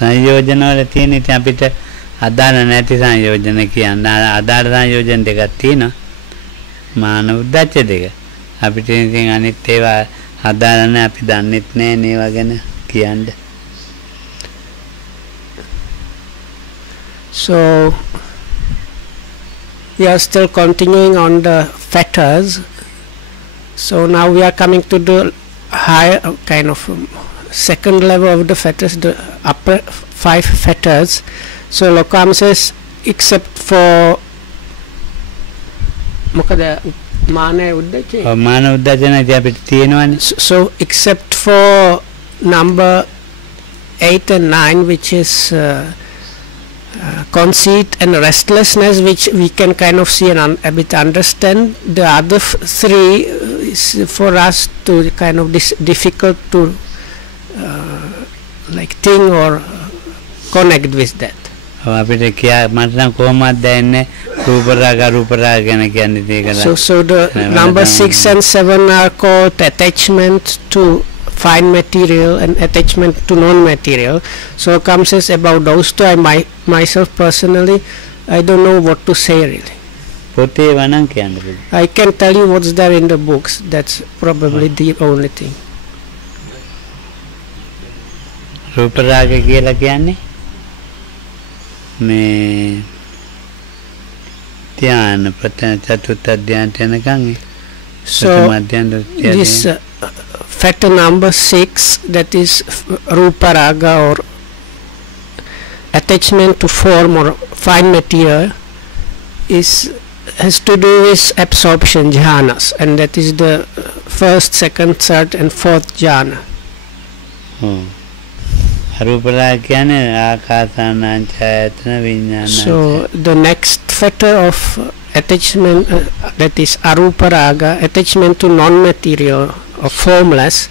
සංයෝජන වල තියෙන ඉතින් අපිට අදාළ නැති සංයෝජන කියන්න අදාළ සංයෝජන දෙකක් තියෙනවා. මාන උද්දච්ච දෙක. අපිට ඉතින් අනිත් ඒවා අදාළ නැහැ අපි දන්නෙත් නැහැ ඒවා ගැන කියන්න. So we are still continuing on the fetters. So now we are coming to the higher kind of second level of the fetters, the upper 5 fetters. So Lokam says except for මොකද මානය උද්දච්චය. මාන උද්දච්චය නැති අපිට තියෙනවනේ. So except for number 8 and 9, which is conceit and restlessness, which we can kind of see and a bit understand. The other 3 is for us to kind of difficult to like think or connect with that. අපිට කියා මට නම් කොහොමද දැනෙන්නේ රූප රාග ගැන කියන්නේ ඒකද. So the number 6 and 7 are called attachment to fine material and attachment to non-material. So comes says about those two, myself personally, I don't know what to say really. පොතේ වණන් කියන්න බෑ. I can tell you what's there in the books. That's probably the only thing. රූප රාග කියලා කියන්නේ මේ ධ්‍යාන ප්‍රථම චතුර්ථ ධ්‍යාන යනකම්. So this factor number 6, that is rupa raga or attachment to form or fine material, has to do with absorption jhanas, and that is the first, second, third and fourth jhana. So the next factor of attachment, that is arupa raga, attachment to non-material or formless,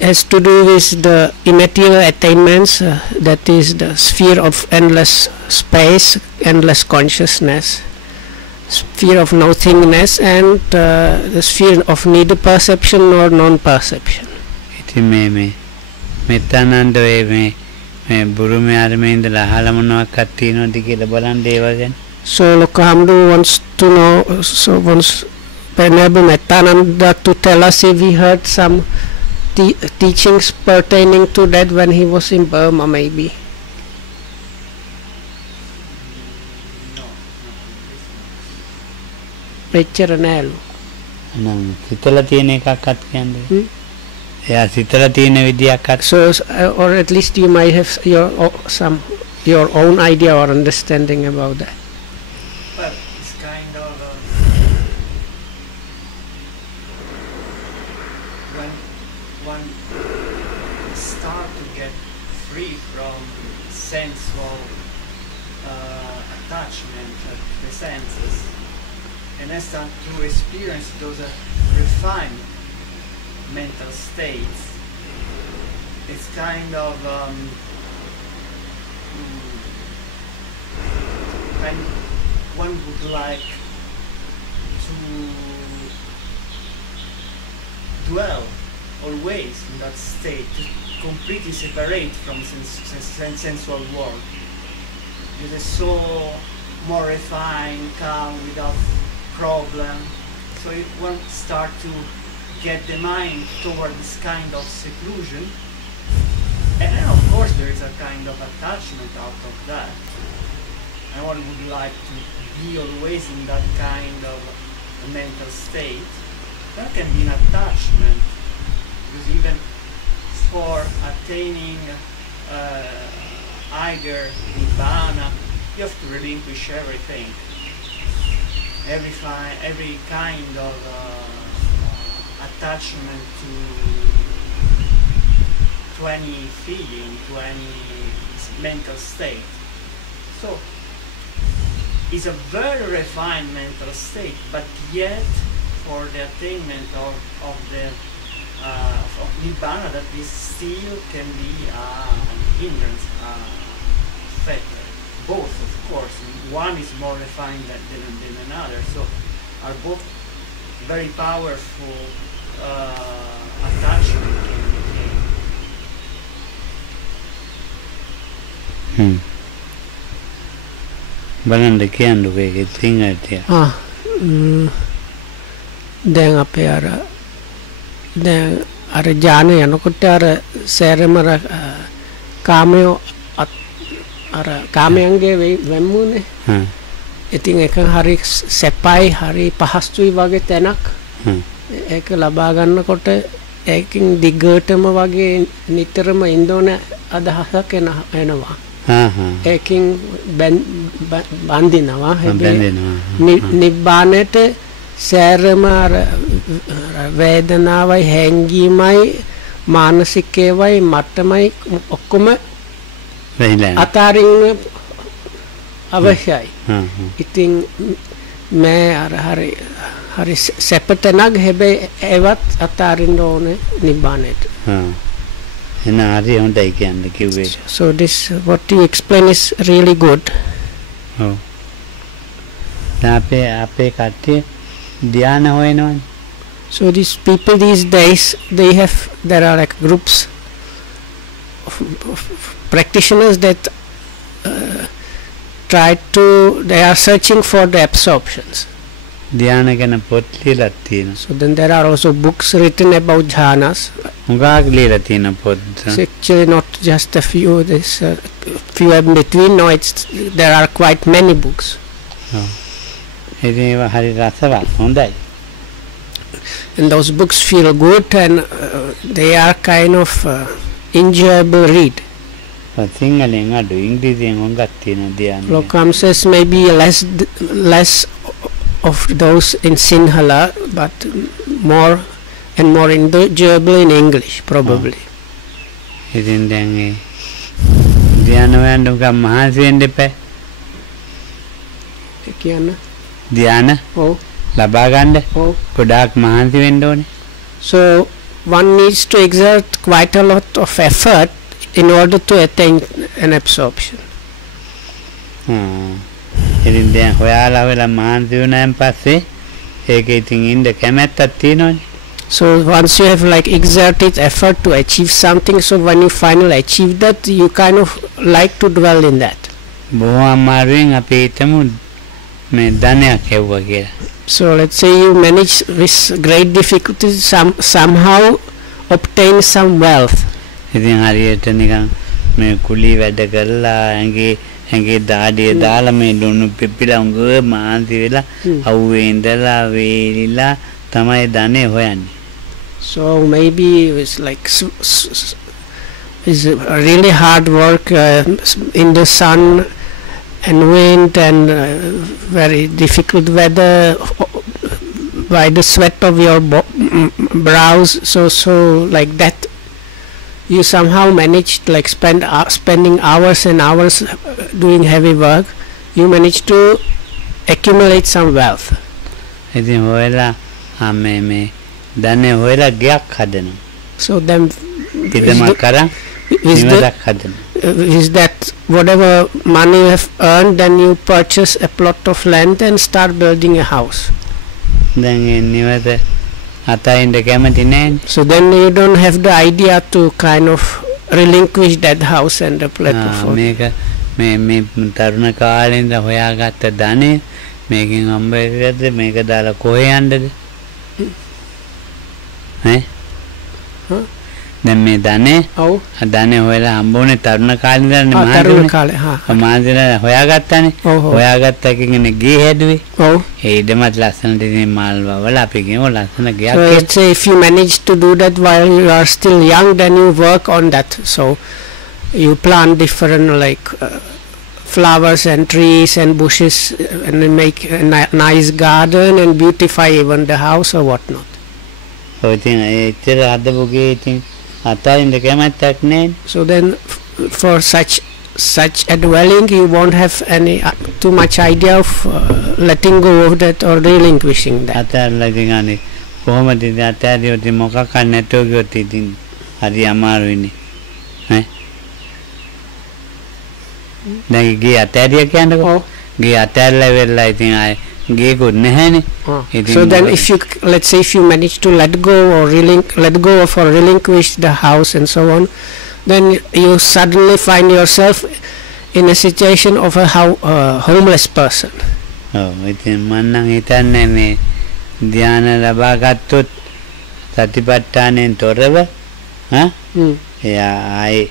has to do with the immaterial attainments, that is the sphere of endless space, endless consciousness, sphere of nothingness, and the sphere of neither perception nor non-perception. මෙතනන්ද මේ බුරුමේ ආරමේ ඉඳලා අහලා මොනවක්වත් තියෙනවද කියලා බලන්න ඒව ගැන. So Lokahamdu wants to know, so wants Venerable Mettananda to tell us if he heard some teachings pertaining to that when he was in Burma maybe. එච්චර නෑලු. නම් හිතලා තියෙන එකක්වත් කියන්නේ. Yeah, සිතලා තියෙන විදියක්. So or at least you might have your own idea or understanding about that. Well, it's kind of when one start to get free from sensual attachment to the senses, and then start to experience those refined mental states, it's kind of when one would like to dwell always in that state, to completely separate from sensual world. It is so more refined, calm, without problem. So it one start to get the mind toward this kind of seclusion, and then of course there is a kind of attachment out of that, and one would like to be always in that kind of mental state. That can be an attachment, because even for attaining either nibbana, you have to relinquish everything, every kind of attachment to any feeling, to any mental state. So it's a very refined mental state, but yet for the attainment of nibbana, that this still can be an hindrance, fetter. Both, of course. One is more refined than another, so are both very powerful attachment can become. බලන්න කියන්නකෝ ඒකේ සිංහලට දැන් අපේ දැන් අර ඥාන යනකොට අර සෑරම කාමයේ අර කාමයන්ගේ වැම්මුනේ ඉතින් ඒක හරි සැපයි හරි පහසුයි වගේ තැනක් ඒක ලබා ගන්නකොට ඒකින් දිගටම වගේ නිතරම ඉන්දෝන අදහසක් එනවා ඒකින් බන්දිනවා නිබ්බානයට සෑරම වේදනාවයි හැඟීමයි මානසිකේවයි මට්ටමයි ඔක්කොම අතාරින්න අවශ්‍යයි ඉතින් මේ හරි සැපතනක් හැබැයි ඒවත් අතාරින්න ඕනේ නිබ්බානයට එන හරි හොඳයි කියන්නේ කිව්වේ so this what you explain is really good අපේ කට්ටිය ධ්‍යාන හොයනවනේ so these people these days there are like groups of practitioners that they are searching for the absorptions ධ්‍යාන ගැන පොත් ලියලා තියෙනවා so then there are also books written about jhanas මුගාක් ලියලා තියෙන පොත් it's actually not just a few there's few in between no there are quite many books ඒවා හරි රසවත් හොඳයි and those books feel good and they are kind of enjoyable read සිංහලෙන් අඩු ඉංග්‍රීසියෙන් හොඟක් තියෙන ධ්‍යාන Lokam says maybe less of those in Sinhala but more and more enjoyable in English probably ඉතින් දැන් ඒ ධ්‍යාන වන්දුක මහන්සි වෙන්න එපා කියන්න ධ්‍යාන ලබා ගන්න ගොඩාක් මහන්සි වෙන්න ඕනේ so one needs to exert quite a lot of effort in order to attain an absorption ඉතින් දැන් හොයාලා වෙලා මහන්සි වුණාන් පස්සේ ඒක ඉතින් ඉන්න කැමැත්තක් තියෙනවනේ so once you have like exerted effort to achieve something so when you finally achieve that you kind of like to dwell in that බොහොම අමාරුවෙන් අපි හිතමු මේ ධනයක් හෙව්වා කියලා so let's say you manage with great difficulty somehow obtain some wealth ඉතින් හරියට නිකන් මේ කුලී වැඩ කරලා ඇඟේ දාඩිය දාලා මේ ලුණු පිපිලා උඟ මාන්ති වෙලා අවුවේ ඉඳලා වේලිලා තමයි ධනෙ හොයන්නේ so maybe it's like it's really hard work in the sun and wind and very difficult weather by the sweat of your brows so like that you somehow managed like spending hours and hours doing heavy work you managed to accumulate some wealth ඉතින් හොයලා මේ ධනෙ හොයලා ගයක් හදනවා so then is that whatever money you have earned then you purchase a plot of land and start building a house දැන් නිවද අතයින්ද කැමති නැහැ so then you don't have the idea to kind of relinquish that house and the plot of මේක මේ තරුණ කාලේ ඉඳලා හොයාගත්ත ධනෙ මේකෙන් හම්බෙද්ද මේක දාලා කොහෙ යන්නද දැන් මේ ධනෙ ධනෙ හොයලා හම්බුනේ තරුණ කාලේ ඉඳලානේ මාන්දින හොයාගත්තානේ හොයාගත්තකින් ගේ හැදුවේ ඒ ඉදමත් ලස්සනට ඉතින් මාල් වවලා අපි ගියමු ලස්සන ගයක් so let's say if you manage to do that while you are still young then you work on that so you plant different like flowers and trees and bushes and make a nice garden and beautify even the house or what not so ඉතින් ඒතර හදපුගේ ඉතින් අතයින්ද කැමැත්තක් නැහැ so then for such a dwelling you won't have any too much idea of letting go of that or relinquishing that අතල්ලා ඉතින් අනේ කොහොමද ඉතින් අතෑරියොත් මොකක් නැතෝ ගියොත් ඉතින් හරි අමාරුයිනේ දැන් ගේ අතෑරිය කියන්නකෝ ගේ අතෑරලා වෙලා ඉතින් ආයේ ගේකුත් නැහැනේ so then if you let's say if you manage to let go or relinquish the house and so on then you suddenly find yourself in a situation of a homeless person. ඔව් ඉතින් මම නම් හිතන්නේ මේ ධ්‍යාන ලබා ගත්තොත් සතිපට්ඨානෙන් තොරව එයා ආයේ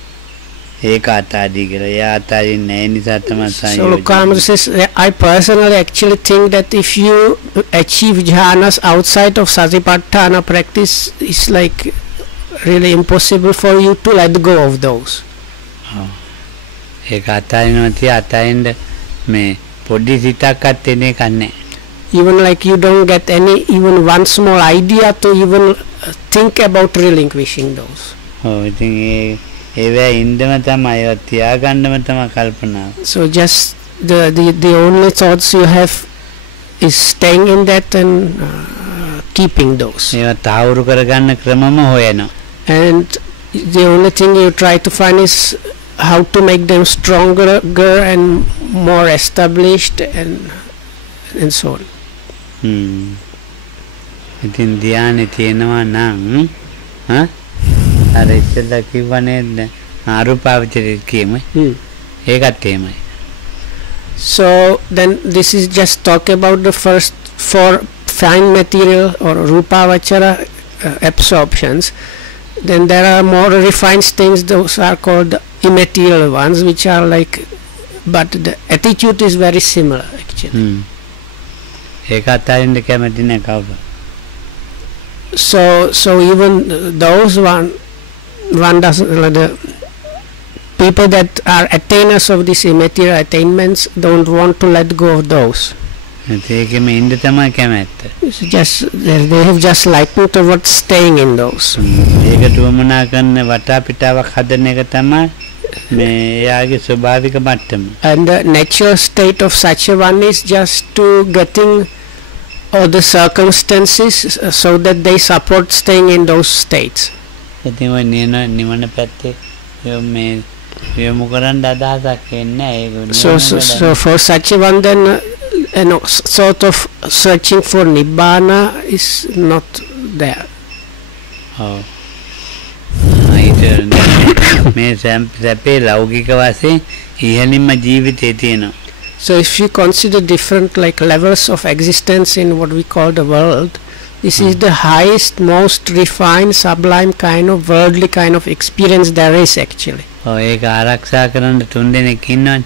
ඒක අතාදී කියලා එයා අතාරින්නේ නැහැ නිසා තමයි So සංයෝජන. Lokamra says, I personally actually think that if you achieve jhanas outside of satipatthana practice, it's like really impossible for you to let go of those. ඒක අතාරිනවා තිය අතාරින්න මේ පොඩි සිතක්වත් එන එකක් නැහැ. Even like you don't get even one small idea to even think about relinquishing those. ඔව් ඉතින් ඒවැ ඉඳම තමයි ඒවා තියාගන්නම තමයි කල්පනාව. So just the only thoughts you have is staying in that and keeping those. ඒවා තාවුරු කරගන්න ක්‍රමම හොයනවා. And the only thing you try to find is how to make them stronger and more established and so on. ඉතින් ධ්‍යානෙ තියෙනවා නම් අර ඉස්සෙල්ලා කිව්වනේ අරූපාවචරය කියමු. ඒකත් එහෙමයි. So then this is just talk about the first four fine material or rupavachara absorptions. Then there are more refined things, those are called the immaterial ones, which are like, but the attitude is very similar actually. ඒක අතාරින්න කැමති නැහැ කවුරු. So even those one doesn't, the people that are attainers of these immaterial attainments don't want to let go of those. ඒකෙම ඉන්න තමයි කැමැත්ත. It's just they have just likened towards staying in those. ඒකට උවමනා කරන වටාපිටාවක් හදන එක තමයි මේ යාගේ ස්වභාවික මට්ටම. And the natural state of such a one is just to getting all the circumstances so that they support staying in those states. ඉතින් ඔය නිවන පැත්තේ මේ යොමු කරන්න අදහසක් එන්නේ නැහැ. So for such a one then sort of searching for nibbana is not there. ඔව්. මේ සැපේ ලෞකික වශයෙන් ඉහළින්ම ජීවිතේ තියෙනවා. So if you consider different like levels of existence in what we call the world, this is the highest, most refined, sublime kind of worldly kind of experience there is actually. ඔව් ඒක ආරක්ෂා කරන්න තුන් දෙනෙක් ඉන්නවනේ.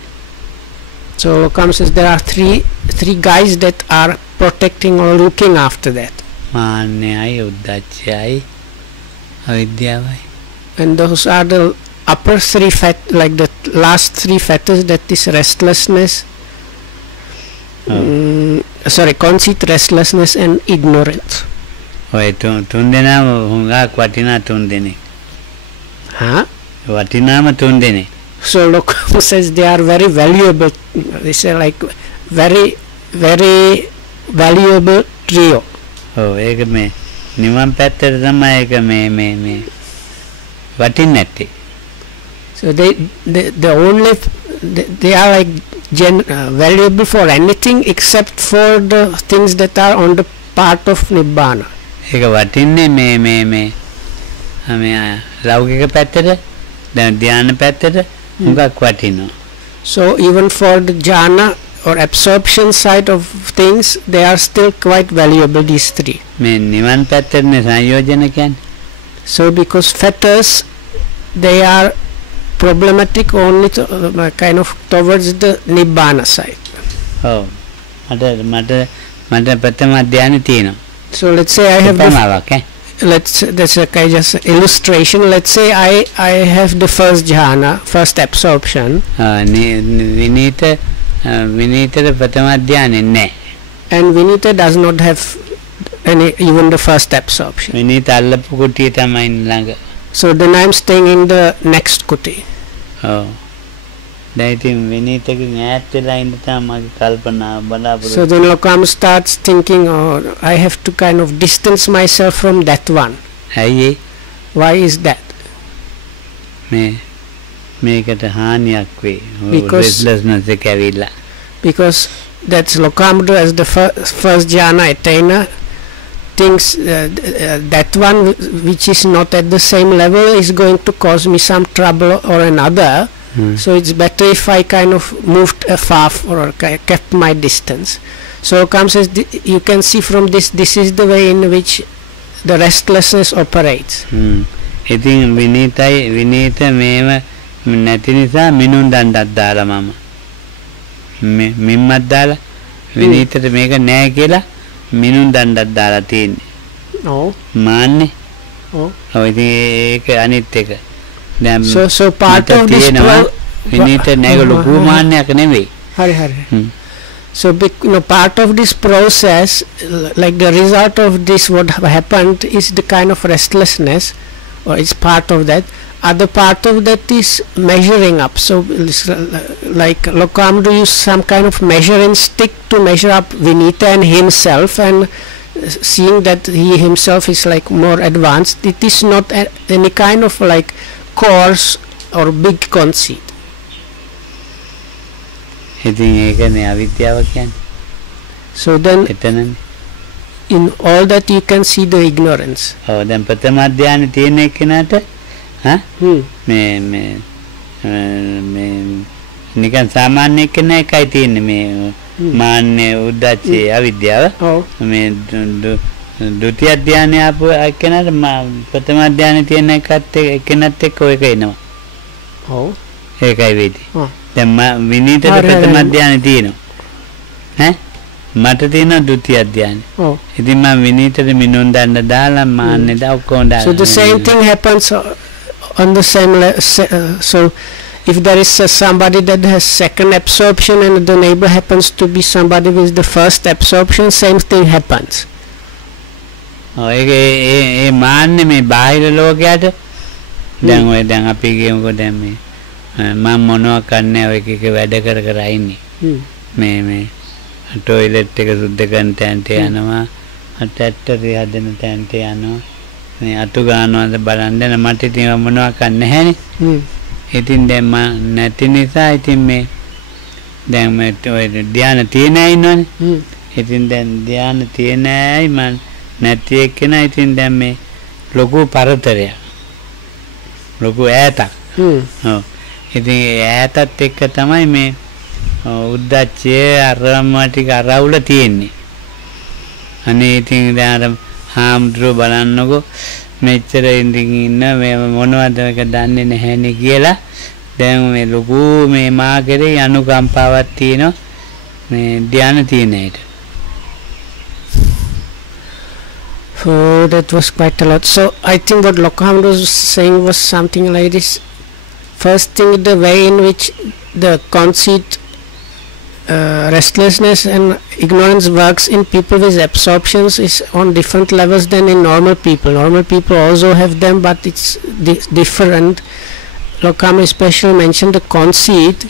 So Lokam says there are three guys that are protecting or looking after that. මාන්නයයි උද්දච්චයයි අවිද්‍යාවයි. And those are the upper three like the last three fetters, that is restlessness, conceit, restlessness and ignorance. ඔය තුන් දෙනාම හුඟක් වටිනා තුන් දෙනෙක්. වටිනාම තුන් දෙනෙක්. So Lokam says they are very valuable. They say like very valuable trio. ඔව් ඒක මේ නිවන් පැත්තට තමයි ඒක මේ වටින්නේ නැත්තේ. So they are like valuable for anything except for the things that are on the part of nibbana. ඒක වටින්නේ මේ ලෞකික පැත්තට දැන් ධ්‍යාන පැත්තට හුඟක් වටිනවා. So even for the jhana or absorption side of things, they are still quite valuable, these three. මේ නිවන් පැත්තට මේ සංයෝජන කියන්නේ. So because fetters, they are problematic only kind of towards the nibbana side. ඔව් මට ප්‍රථම ධ්‍යානෙ තියෙනවා. So let's say I have that's a kind of illustration. Let's say I have the first jhana, first absorption. විනීතට ප්‍රථම ධ්‍යානෙ නැහැ. And Vinita does not have even the first absorption. විනීත අල්ලපු කුටිය තමයි ළඟ. So then I am staying in the next kuti. ඔව්. දැන් ඉතින් විනීතකින් ඈත් වෙලා ඉන්න තමයි මගේ කල්පනාව බලාපොරොත්තු. So then Lokam starts thinking, oh, I have to kind of distance myself from that one. ඇයි? Why is that? මේකට හානියක් වෙයි. restlessness එක ඇවිල්ලා. Because that's Lokamudra as the first jhana attainer thinks that one which is not at the same level is going to cause me some trouble or another. So it's better if I kind of moved far or kept my distance. So comes as you can see from this is the way in which the restlessness operates. ඉතින් විනීත මේව නැති නිසා මිනුම් දණ්ඩක් දාලා මම මිම්මක් දාලා විනීතට මේක නෑ කියලා මිනුම් දණ්ඩක් දාලා තියෙන්නේ. මාන්නේ. ඔව් ඉතින් ඒක අනිත් එක. දැන් so part of this විනීත නෑක ලොකු මාන්නයක් නෙවෙයි. හරි. So part of this process, like the result of this, what happened is the kind of restlessness, or it's part of that. Other part of that is measuring up. So like Lokohamudro used some kind of measuring stick to measure up Vinita and himself, and seeing that he himself is like more advanced. It is not any kind of like coarse or big conceit. So then in all that you can see the ignorance. Oh, then ප්‍රථම ධ්‍යාන තියෙන එක්කනට මේ නිකන් සාමාන්‍ය කෙනෙක් එකයි තියෙන්නේ මේ මාන්නේ උද්දච්චය අවිද්‍යාව. මේ ဒုတိယ ධ්‍යානය ආපු එක්කනට ප්‍රථම ධ්‍යාන තියෙන එකත් එක්කනත් එක්ක ඔයක එනවා. ඔව් ඒකයි වෙන්නේ. දැන් විනීතට ප්‍රථම ධ්‍යාන තියෙනවා. ඈ මට තියෙන ဒုတိယ ධ්‍යාන. ඉතින් මම විනීතට මිනුම් දන්න දාලා මාන්නේ දා ඔක්කොම දාලා. So the same thing happens on the same so if there is somebody that has second absorption and the neighbor happens to be somebody with the first absorption, same thing happens. ඒ මාන්නේ මේ බාහිර ලෝකයට දැන් ඔය දැන් අපි කියමුකෝ දැන් මේ මම මොනවා කන්නේ ඔය එක වැඩ කර ඉන්නේ මේ ටොයිලට් එක සුද්ධ කරන තැනට යනවා අටට්ටරි හදන තැනට යනවා මේ අතු ගන්නවද බලන්න මට ඉතින් මොනවා කන්නේ නැහැනේ. ඉතින් දැන් මම නැති නිසා ඉතින් මේ දැන් මේ ඔය ධානය තියෙන අය ඉන්නවනේ. ඉතින් දැන් ධානය තියෙන අය මම නැති එක්කෙනා ඉතින් දැන් මේ ලොකු පරතරයක් ලොකු ඈතක්. ඔව් ඉතින් ඈතත් එක්ක තමයි මේ උද්දච්චය අරම ටික අරවුල තියෙන්නේ. අනේ ඉතින් දැන් අර හාමුදුරුවෝ බලන්නකෝ මෙච්චර ඉඳින් ඉන්න මේ මොනවද මේක දන්නේ නැහැනේ කියලා දැන් මේ ලොකු මේ මා කෙරේ අනුකම්පාවක් තියෙනවා මේ ධානය තියෙන ඇයිට. So that was quite a lot. So I think what Lokohamudro was saying was something like this. First thing, the way in which the conceit, restlessness and ignorance works in people with absorptions is on different levels than in normal people. Normal people also have them, but it's different. Lokohamudro especially mentioned the conceit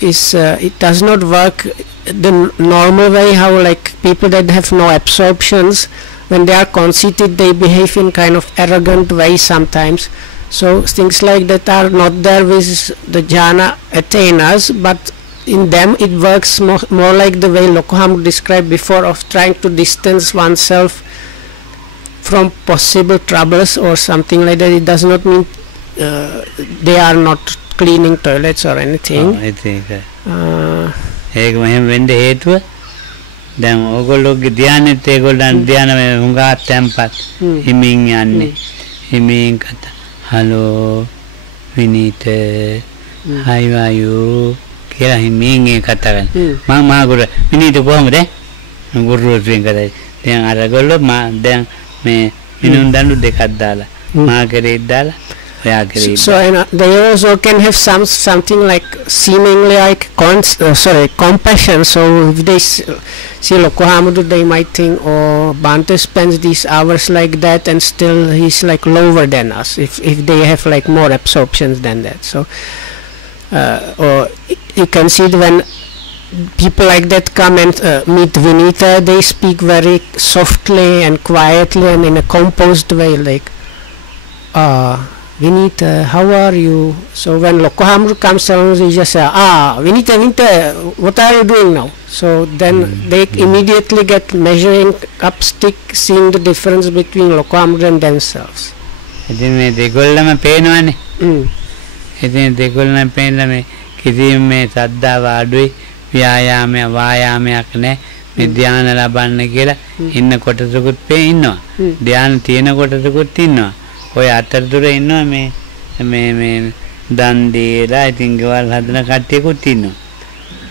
is it does not work the normal way, how like people that have no absorptions, when they are conceited they behave in kind of arrogant way sometimes. So things like that are not there with the jhana attainers, but in them it works more like the way Lokohamudro described before, of trying to distance oneself from possible troubles or something like that. It does not mean they are not cleaning toilets or anything. ඒක මෙහෙම වෙන්න හේතුව දැන් ඕගොල්ලෝගේ ධානයේත් ඒගොල්ලන් ධානය හුඟා තැම්පත් හිමින් යන්නේ හිමින් කතා හලෝ විනීත how are you කියලා හිමින් ඒ කතා කරන මම මාගොල්ල විනීත කොහමද ගුරුතුමෙන් කතා දැන් අරගොල්ලෝ දැන් මේ මිනුම් දඬු දෙකක් දාලා මා කරේ දාලා. So they also can have something like seemingly like compassion. So if they see Lokohamudro, they might think, oh, Bhante spends these hours like that and still he's like lower than us, if they have like more absorptions than that. So or you can see when people like that come and meet Vinita, they speak very softly and quietly and in a composed way, like Vinita, how are you? So when Lokohamudro comes along, he just say, Vinita, what are you doing now? So then they immediately get measuring up stick, seeing the difference between Lokohamudro and themselves. ඉතින් මේ දෙගොල්ලම පේනවනේ. ඉතින් දෙකොල්ලන් පෙන්නලා මේ කිසිම මේ සද්දාව අඩුයි වායාමයක් නැහැ. මේ ධානය ලබන්න කියලා ඉන්න කොටසකුත් ඉන්නවා. ධානය තියෙන කොටසකුත් ඉන්නවා. ඔය අතරතුර ඉන්නවා මේ දන් දීලා ඉතින් ගෙවල් හදන කට්ටියකුත් ඉන්නවා.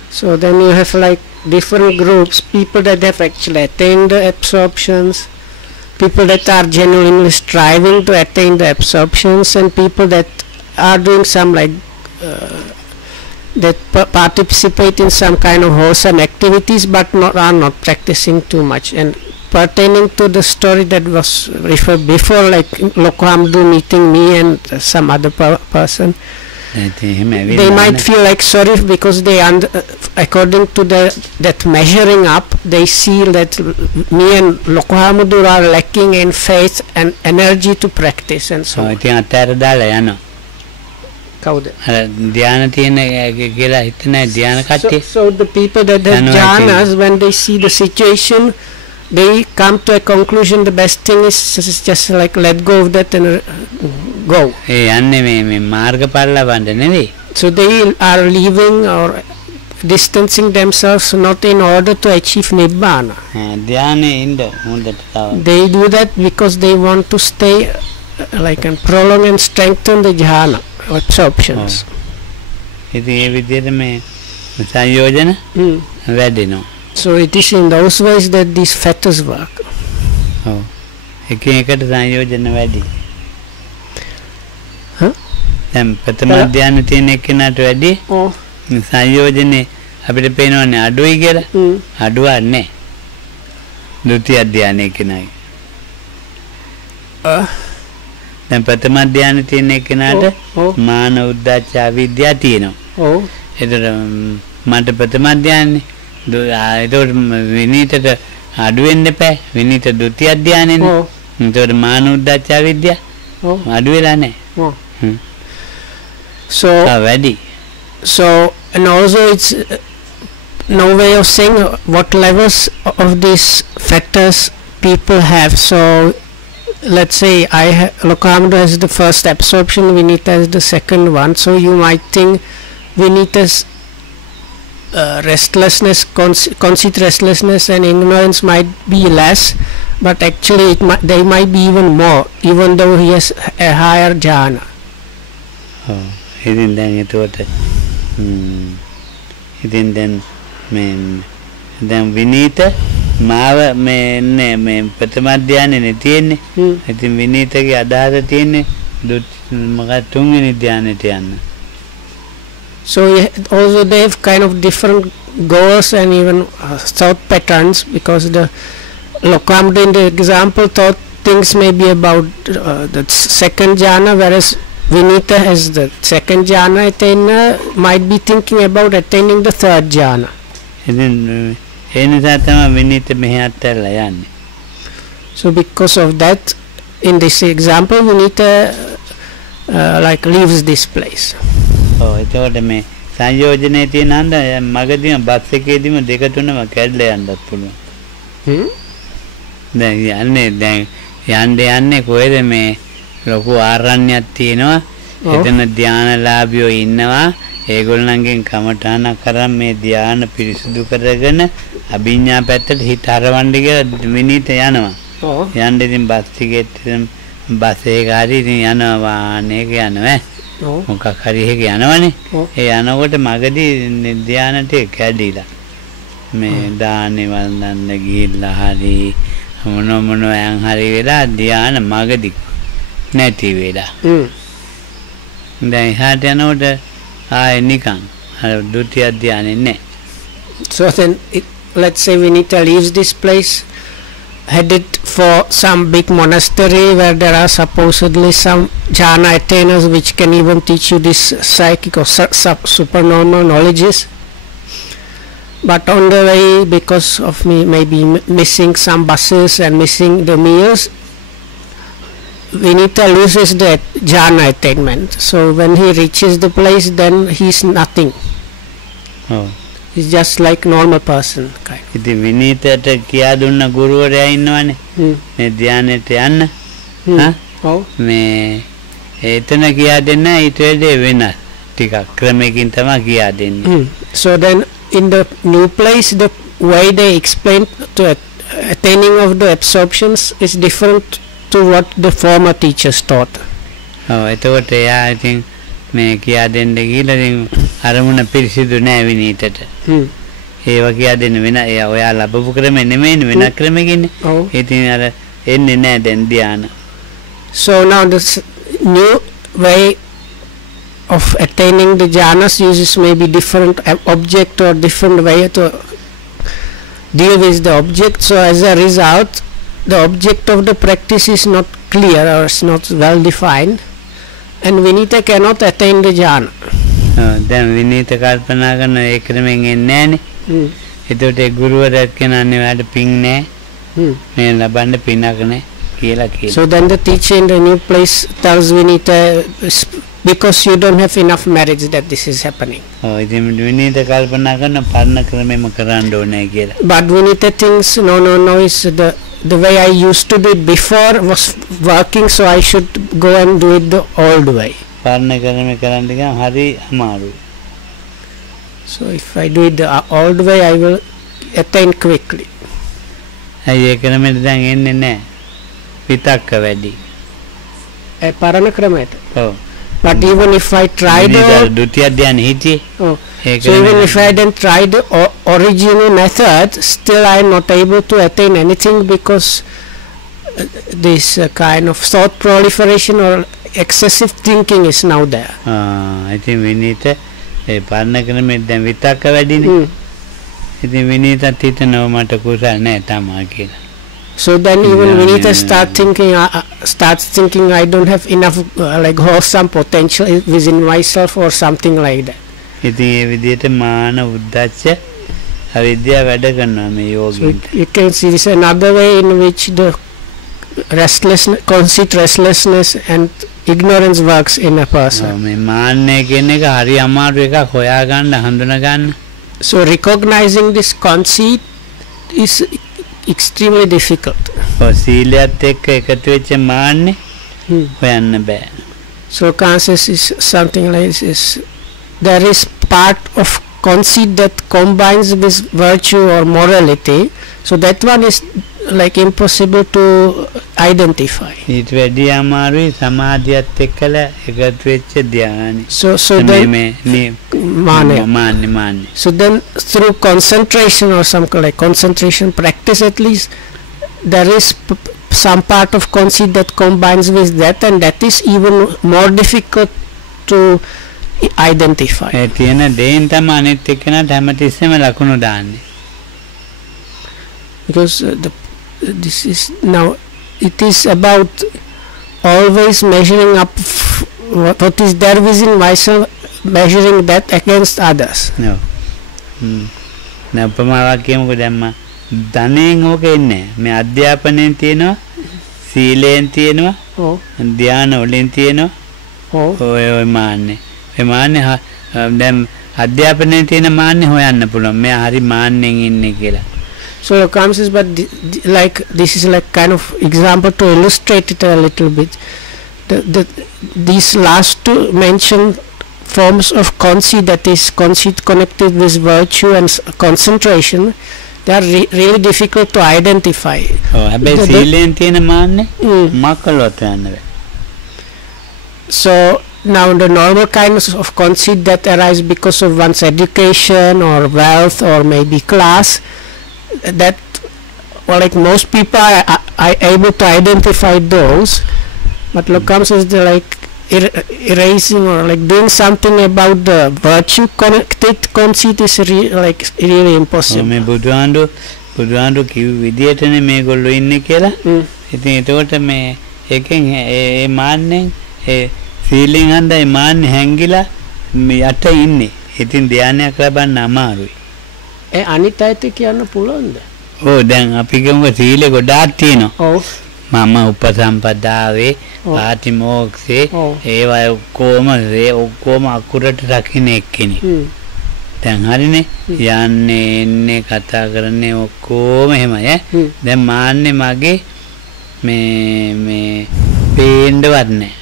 So then you have like different groups, people that have actually attained the absorptions, people that are genuinely striving to attain the absorptions, and people that are doing some like that participate in some kind of wholesome activities but are not practicing too much. And pertaining to the story that was referred before, like Loko Hamdu meeting me and some other person, they might feel like sorry because they according to that measuring up, they see that me and Loko Hamdu are lacking in faith and energy to practice and so on. So the people that have jhanas, when they see the situation, they come to a conclusion the best thing is just like let go of that and go. So they are leaving or distancing themselves not in order to achieve Nibbana. They do that because they want to stay like and prolong and strengthen the jhana absorptions. So it is in those ways that these fetters work. Huh? ප්‍රථම ධ්‍යාන තියෙන එක්කෙනාට වැඩි සංයෝජනේ අපිට පේනවනේ අඩුයි කියලා. අඩුවක් නැහැ. ဒုတိ ය ධ්‍යානයේ කෙනායි. දැන් ප්‍රථම ධ්‍යාන තියෙන එක්කෙනාට මාන උද්දච්ච අවිද්‍යාව තියෙනවා. ඒතර මට ප්‍රථම ධ්‍යානනේ. ඒතකොට විනීතට අඩු වෙන්න එපා. විනීත ဒုတိ ය ධ්‍යානෙනේ. ඒතකොට මාන උද්දච්ච අවිද්‍යාව අඩු වෙලා නැහැ. So and also it's no way of saying what levels of these factors people have. So let's say Loko Hamdu has the first absorption, Vinita has the second one. So you might think Vinita's restlessness, conceit, restlessness and ignorance might be less, but actually they might be even more, even though he has a higher jhana. ඉතින් දැන් එතකොට ඉතින් දැන් විනීත මාව මේ ප්‍රථම ධ්‍යානෙනේ තියෙන්නේ. ඉතින් විනීතගේ අදහස තියෙන්නේ මොකක්ද තුන්වෙනි ධ්‍යානෙට යන්න. So also they have kind of different goals and even thought patterns, because the Loko Hamdu in the example thought things may be about the second jhana, whereas Vinita has the second jhana attainer, might be thinking about attaining the third jhana. So because of that, in this example, Vinita like leaves this place. එතකොට මේ සංයෝජනේ තියෙන අන්ද මගදීම bus එකේදීම දෙක තුනම කැඩලා යන්නත් පුළුවන්. දැන් යන්නේ කොහෙද මේ ලොකු ආරණ්‍යයක් තියෙනවා. එතන ධානලාභියෝ ඉන්නවා. ඒගොල්ලන්ගෙන් කමඨාන කරන් මේ ධාන පිරිසුදු කරගෙන අභිඥා පැත්තට හිත හරවන්න කියලා විනීත යනවා. යන්න ඉතින් බස් එක හරි ඉතින් යනවා වාහනයක යනවා. මොකක් හරි එක යනවනේ. ඒ යනකොට මගදී ධානයට කැඩිලා මේ දානේ වන්දන්න ගිහිල්ලා හරි මොන හරි වෙලා ධාන මගදී නැති වෙලා. දැන් එහාට යනකොට ආයේ නිකන් අර ဒုတိ ය ධානෙ නැහැ. So then let's say Vinita leaves this place, headed for some big monastery where there are supposedly some jhana attainers which can even teach you this psychic or supernormal knowledges. But on the way, because of me maybe missing some buses and missing the meals, Vinita loses the jhana attainment. So when he reaches the place, then he's nothing. He's just like normal person kind. ඉතින් විනීතට කියා දුන්න ගුරුවරයා ඉන්නවනේ. මේ ධානයට යන්න. මේ එතන කියා දෙන්න ඊට වැඩි වෙනස් ටිකක් ක්‍රමයකින් තමයි කියා දෙන්නේ. So then in the new place the way they explain to attaining of the absorptions is different to what the former teachers taught. එතකොට එයා ඉතින් මේ කියා දෙන්න ගිහලා ඉතින් අරමුණ පිරිසිදු නෑ විනීතට. ඒවා කියා දෙන්න වෙන එයා ඔයා ලැබපු ක්‍රමෙ නෙමෙයිනේ වෙන ක්‍රමකින්නේ. ඉතින් අර එන්නේ නෑ දැන් ධානය. So now this new way of attaining the jhanas uses maybe different object or different way to deal with the object. So as a result, the object of the practice is not clear or is not well defined, and Vinita cannot attain the jhana. දැන් විනීත කල්පනා කරන ඒ ක්‍රමෙන් එන්නේ නෑනේ. ඒකට ඒ ගුරුවරයෙක් කියනන්නේ ඔයාලට පිං නෑ. මේ ලබන්න පිනක් නෑ කියලා කියනවා. So then the teacher in the new place tells Vinita, because you don't have enough merits that this is happening. ඉතින් විනීත කල්පනා කරන පරණ ක්‍රමෙම කරන්න ඕනේ කියලා. But Vinita thinks no is the way I used to do it before was working, so I should go and do it the old way. පරණ ක්‍රමෙ කරන්න ගියාම හරි අමාරුයි. So if I do it the old way, I will attain quickly. ඇයි ඒ ක්‍රමෙට දැන් එන්නේ නැහැ. විතක්ක වැඩි. ඒ පරණ ක්‍රමයට. ඔව්. But even if I try ද්විතිය ධ්‍යාන හිටියේ. So even if I then try the original method, still I am not able to attain anything because this kind of thought proliferation or excessive thinking is now there. ඉතින් විනීත ඒ පරණ ක්‍රමෙත් දැන් විතක්ක වැඩිනේ. ඉතින් විනීතත් හිතනවා මට කුසල් නැහැ තමයි කියලා. So then even Vinita starts thinking I don't have enough like wholesome potential within myself or something like that. ඉතින් ඒ විදිහට මාන උද්දච්ච අවිද්‍යාව වැඩ කරනවා මේ යෝගීන්ට. You can see this another way in which the conceit, restlessness and ignorance works in a person. මේ මාන්නය කියන එක හරි අමාරු එකක් හොයාගන්න හඳුනා ගන්න. So recognizing this conceit is extremely difficult. සීලයත් එක්ක එකතු වෙච්ච මාන්නේ හොයන්න බෑ. So conscious is something like this. There is part of conceit that combines with virtue or morality. So that one is like impossible to identify. ඊට වැඩි අමාරුයි සමාධියත් එක්කලා එකතු වෙච්ච ධානය. So then මාන්නේ. So then through concentration or some like concentration practice at least, there is some part of conceit that combines with that, and that is even more difficult to identify. ඒ තියෙන දේෙන් තමයි අනිත් එක්කනට හැමතිස්සෙම ලකුණු දාන්නේ. Because this is now it is about always measuring up what is there within myself, measuring that against others. No. නපමාවක් කියමුකෝ දැම්ම ධනෙන් ඕක එන්නේ මේ අධ්‍යාපනයෙන් තියෙනවා සීලයෙන් තියෙනවා ධානය වලින් තියෙනවා ඔය මාන්නේ දැන් අධ්‍යාපනයෙන් තියෙන මාන්නේ හොයන්න පුළුවන් මේ හරි මාන්නෙන් ඉන්නේ කියලා. So comes is but like this is like kind of example to illustrate it a little bit. These last two mentioned forms of conceit, that is conceit connected with virtue and concentration, they are really difficult to identify. හැබැයි සීලෙන් තියෙන මාන්නේ මක්කලොත් යන්නේ. So now the normal kinds of conceit that arise because of one's education or wealth or maybe class, that like most people are able to identify those, but what comes is the like erasing or like doing something about the virtue connected conceit is really impossible. මේ බුදුහාඳු කිව් විදියටනේ මේගොල්ලෝ ඉන්නේ කියලා. ඉතින් ඒකට මේ එකෙන් ඒ මාන්නෙන් ඒ feeling හන්දයි මාන්නේ හැංගිලා මේ යට ඉන්නේ. ඉතින් ධානයක් ලබන්න අමාරුයි. ඒ අනිත් අයත් කියන්න පුළුවන්ද? ඔව් දැන් අපි ගමු සීලෙ ගොඩාක් තියෙනවා. ඔව්. මම උපසම්පදාවේ ආතිමෝක්ෂේ ඒවා ඔක්කොම අකුරට රකින්න එක්කෙනෙක්. දැන් හරිනේ යන්නේ එන්නේ කතා කරන්නේ ඔක්කොම එහෙමයි ඈ. දැන් මාන්නේ මගේ මේ පේන්නවත් නැහැ.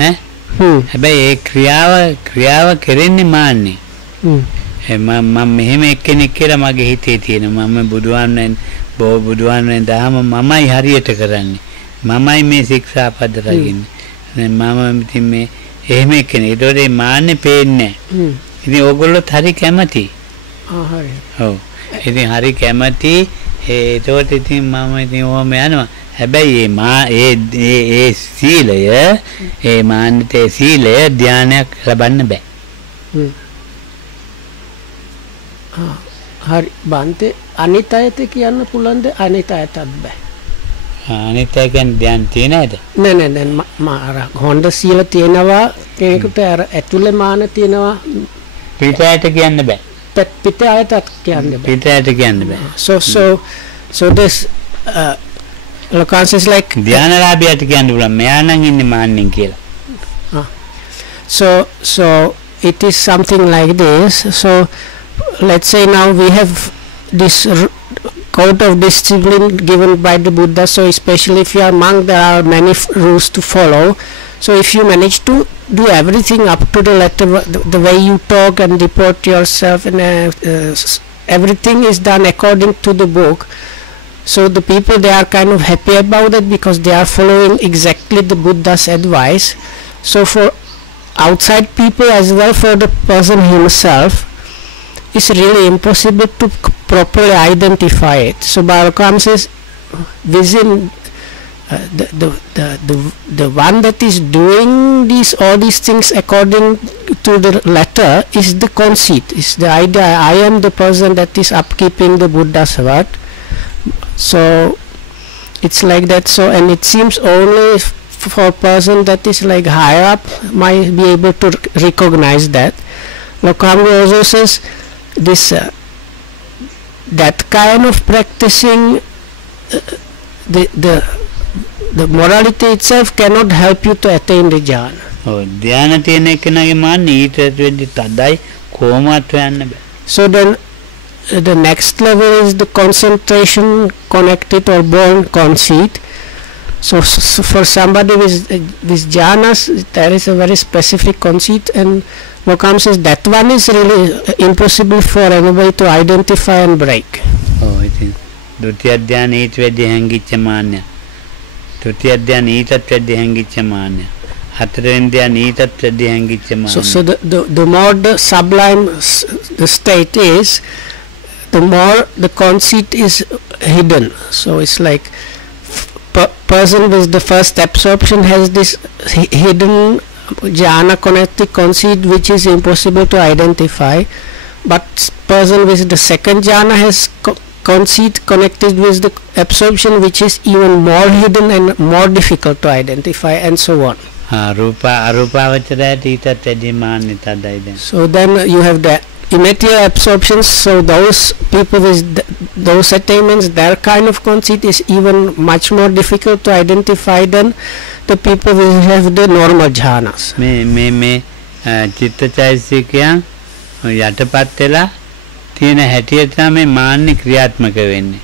ඈ හැබැයි ඒ ක්‍රියාව කෙරෙන්නේ මාන්නේ. මම මෙහෙම එක්කෙනෙක් කියලා මගේ හිතේ තියෙනවා. මම බුදුහාමුදුරන් දහම මමයි හරියට කරන්නේ. මමයි මේ ශික්ෂාපද රකින්නේ. මම ඉතින් මේ එහෙම එක්කෙනෙක්. ඒතකොට මේ මාන්නේ පේන්නේ නැහැ. ඉතින් ඕගොල්ලොත් හරි කැමති. හරි. ඔව්. ඉතින් හරි කැමති. ඒතකොට ඉතින් මම ඉතින් ඔහොම යනවා. හැබැයි ඒ සීලය ඒ මාන්නතේ සීලය ධානයක් ලබන්න බෑ. හරි බන්තේ අනිත් අයත කියන්න පුළුවන්ද? අනිත් අයතත් බෑ. අනිත් අය කියන්නේ ධාන තියෙනවද? නෑ මම අර හොඳ සීල තියෙනවා කෙනෙකුට අර ඇතුලේ මාන තියෙනවා පිටයට කියන්න බෑ. පිට අයතත් කියන්න බෑ. පිටයට කියන්න බෑ. So this Lokans is like ධානලාභියට කියන්න පුළුවන් මෙයා නම් ඉන්නේ මාන්නෙන් කියලා. So it is something like this. So let's say now we have this code of discipline given by the Buddha. So especially if you are monk, there are many rules to follow. So if you manage to do everything up to the letter, the way you talk and report yourself, and everything is done according to the book. So the people, they are kind of happy about it because they are following exactly the Buddha's advice. So for outside people as well, for the person himself, it's really impossible to properly identify it. So Bhagavatam says within the one that is doing all these things according to the letter is the conceit, is the idea I am the person that is upkeeping the Buddha's word. So it's like that. So and it seems only for a person that is like higher up might be able to recognize that. Lokanga also says this that kind of practicing the morality itself cannot help you to attain the jhana. ධ්‍යාන තියෙන එකනගේ මාන්නේ ඊට වෙද්දි තදයි කොහොමවත් හොයන්න බෑ. So then the next level is the concentration connected or born conceit. So for somebody with jhanas, there is a very specific conceit, and Mokam says that one is really impossible for anybody to identify and break. ඉතින් ဒုတိယධ්‍යාන ඊට වෙද්දි හැංගිච්ච මාන්නය. තෘතිය ධ්‍යාන ඊටත් වෙද්දි හැංගිච්ච මාන්නය. හතරවෙනි ධ්‍යාන ඊටත් වෙද්දි හැංගිච්ච මාන්නය. So the more the sublime the state is, the more the conceit is hidden. So it's like person with the first absorption has this hidden jhana connected conceit which is impossible to identify, but person with the second jhana has conceit connected with the absorption which is even more hidden and more difficult to identify, and so on. So then you have the immaterial absorptions. So those people with those attainments, their kind of conceit is even much more difficult to identify than the people who have the normal jhanas. මේ චිත්තචෛතසිකයන් යටපත් වෙලා තියෙන හැටියට තමයි මාන්නේ ක්‍රියාත්මක වෙන්නේ.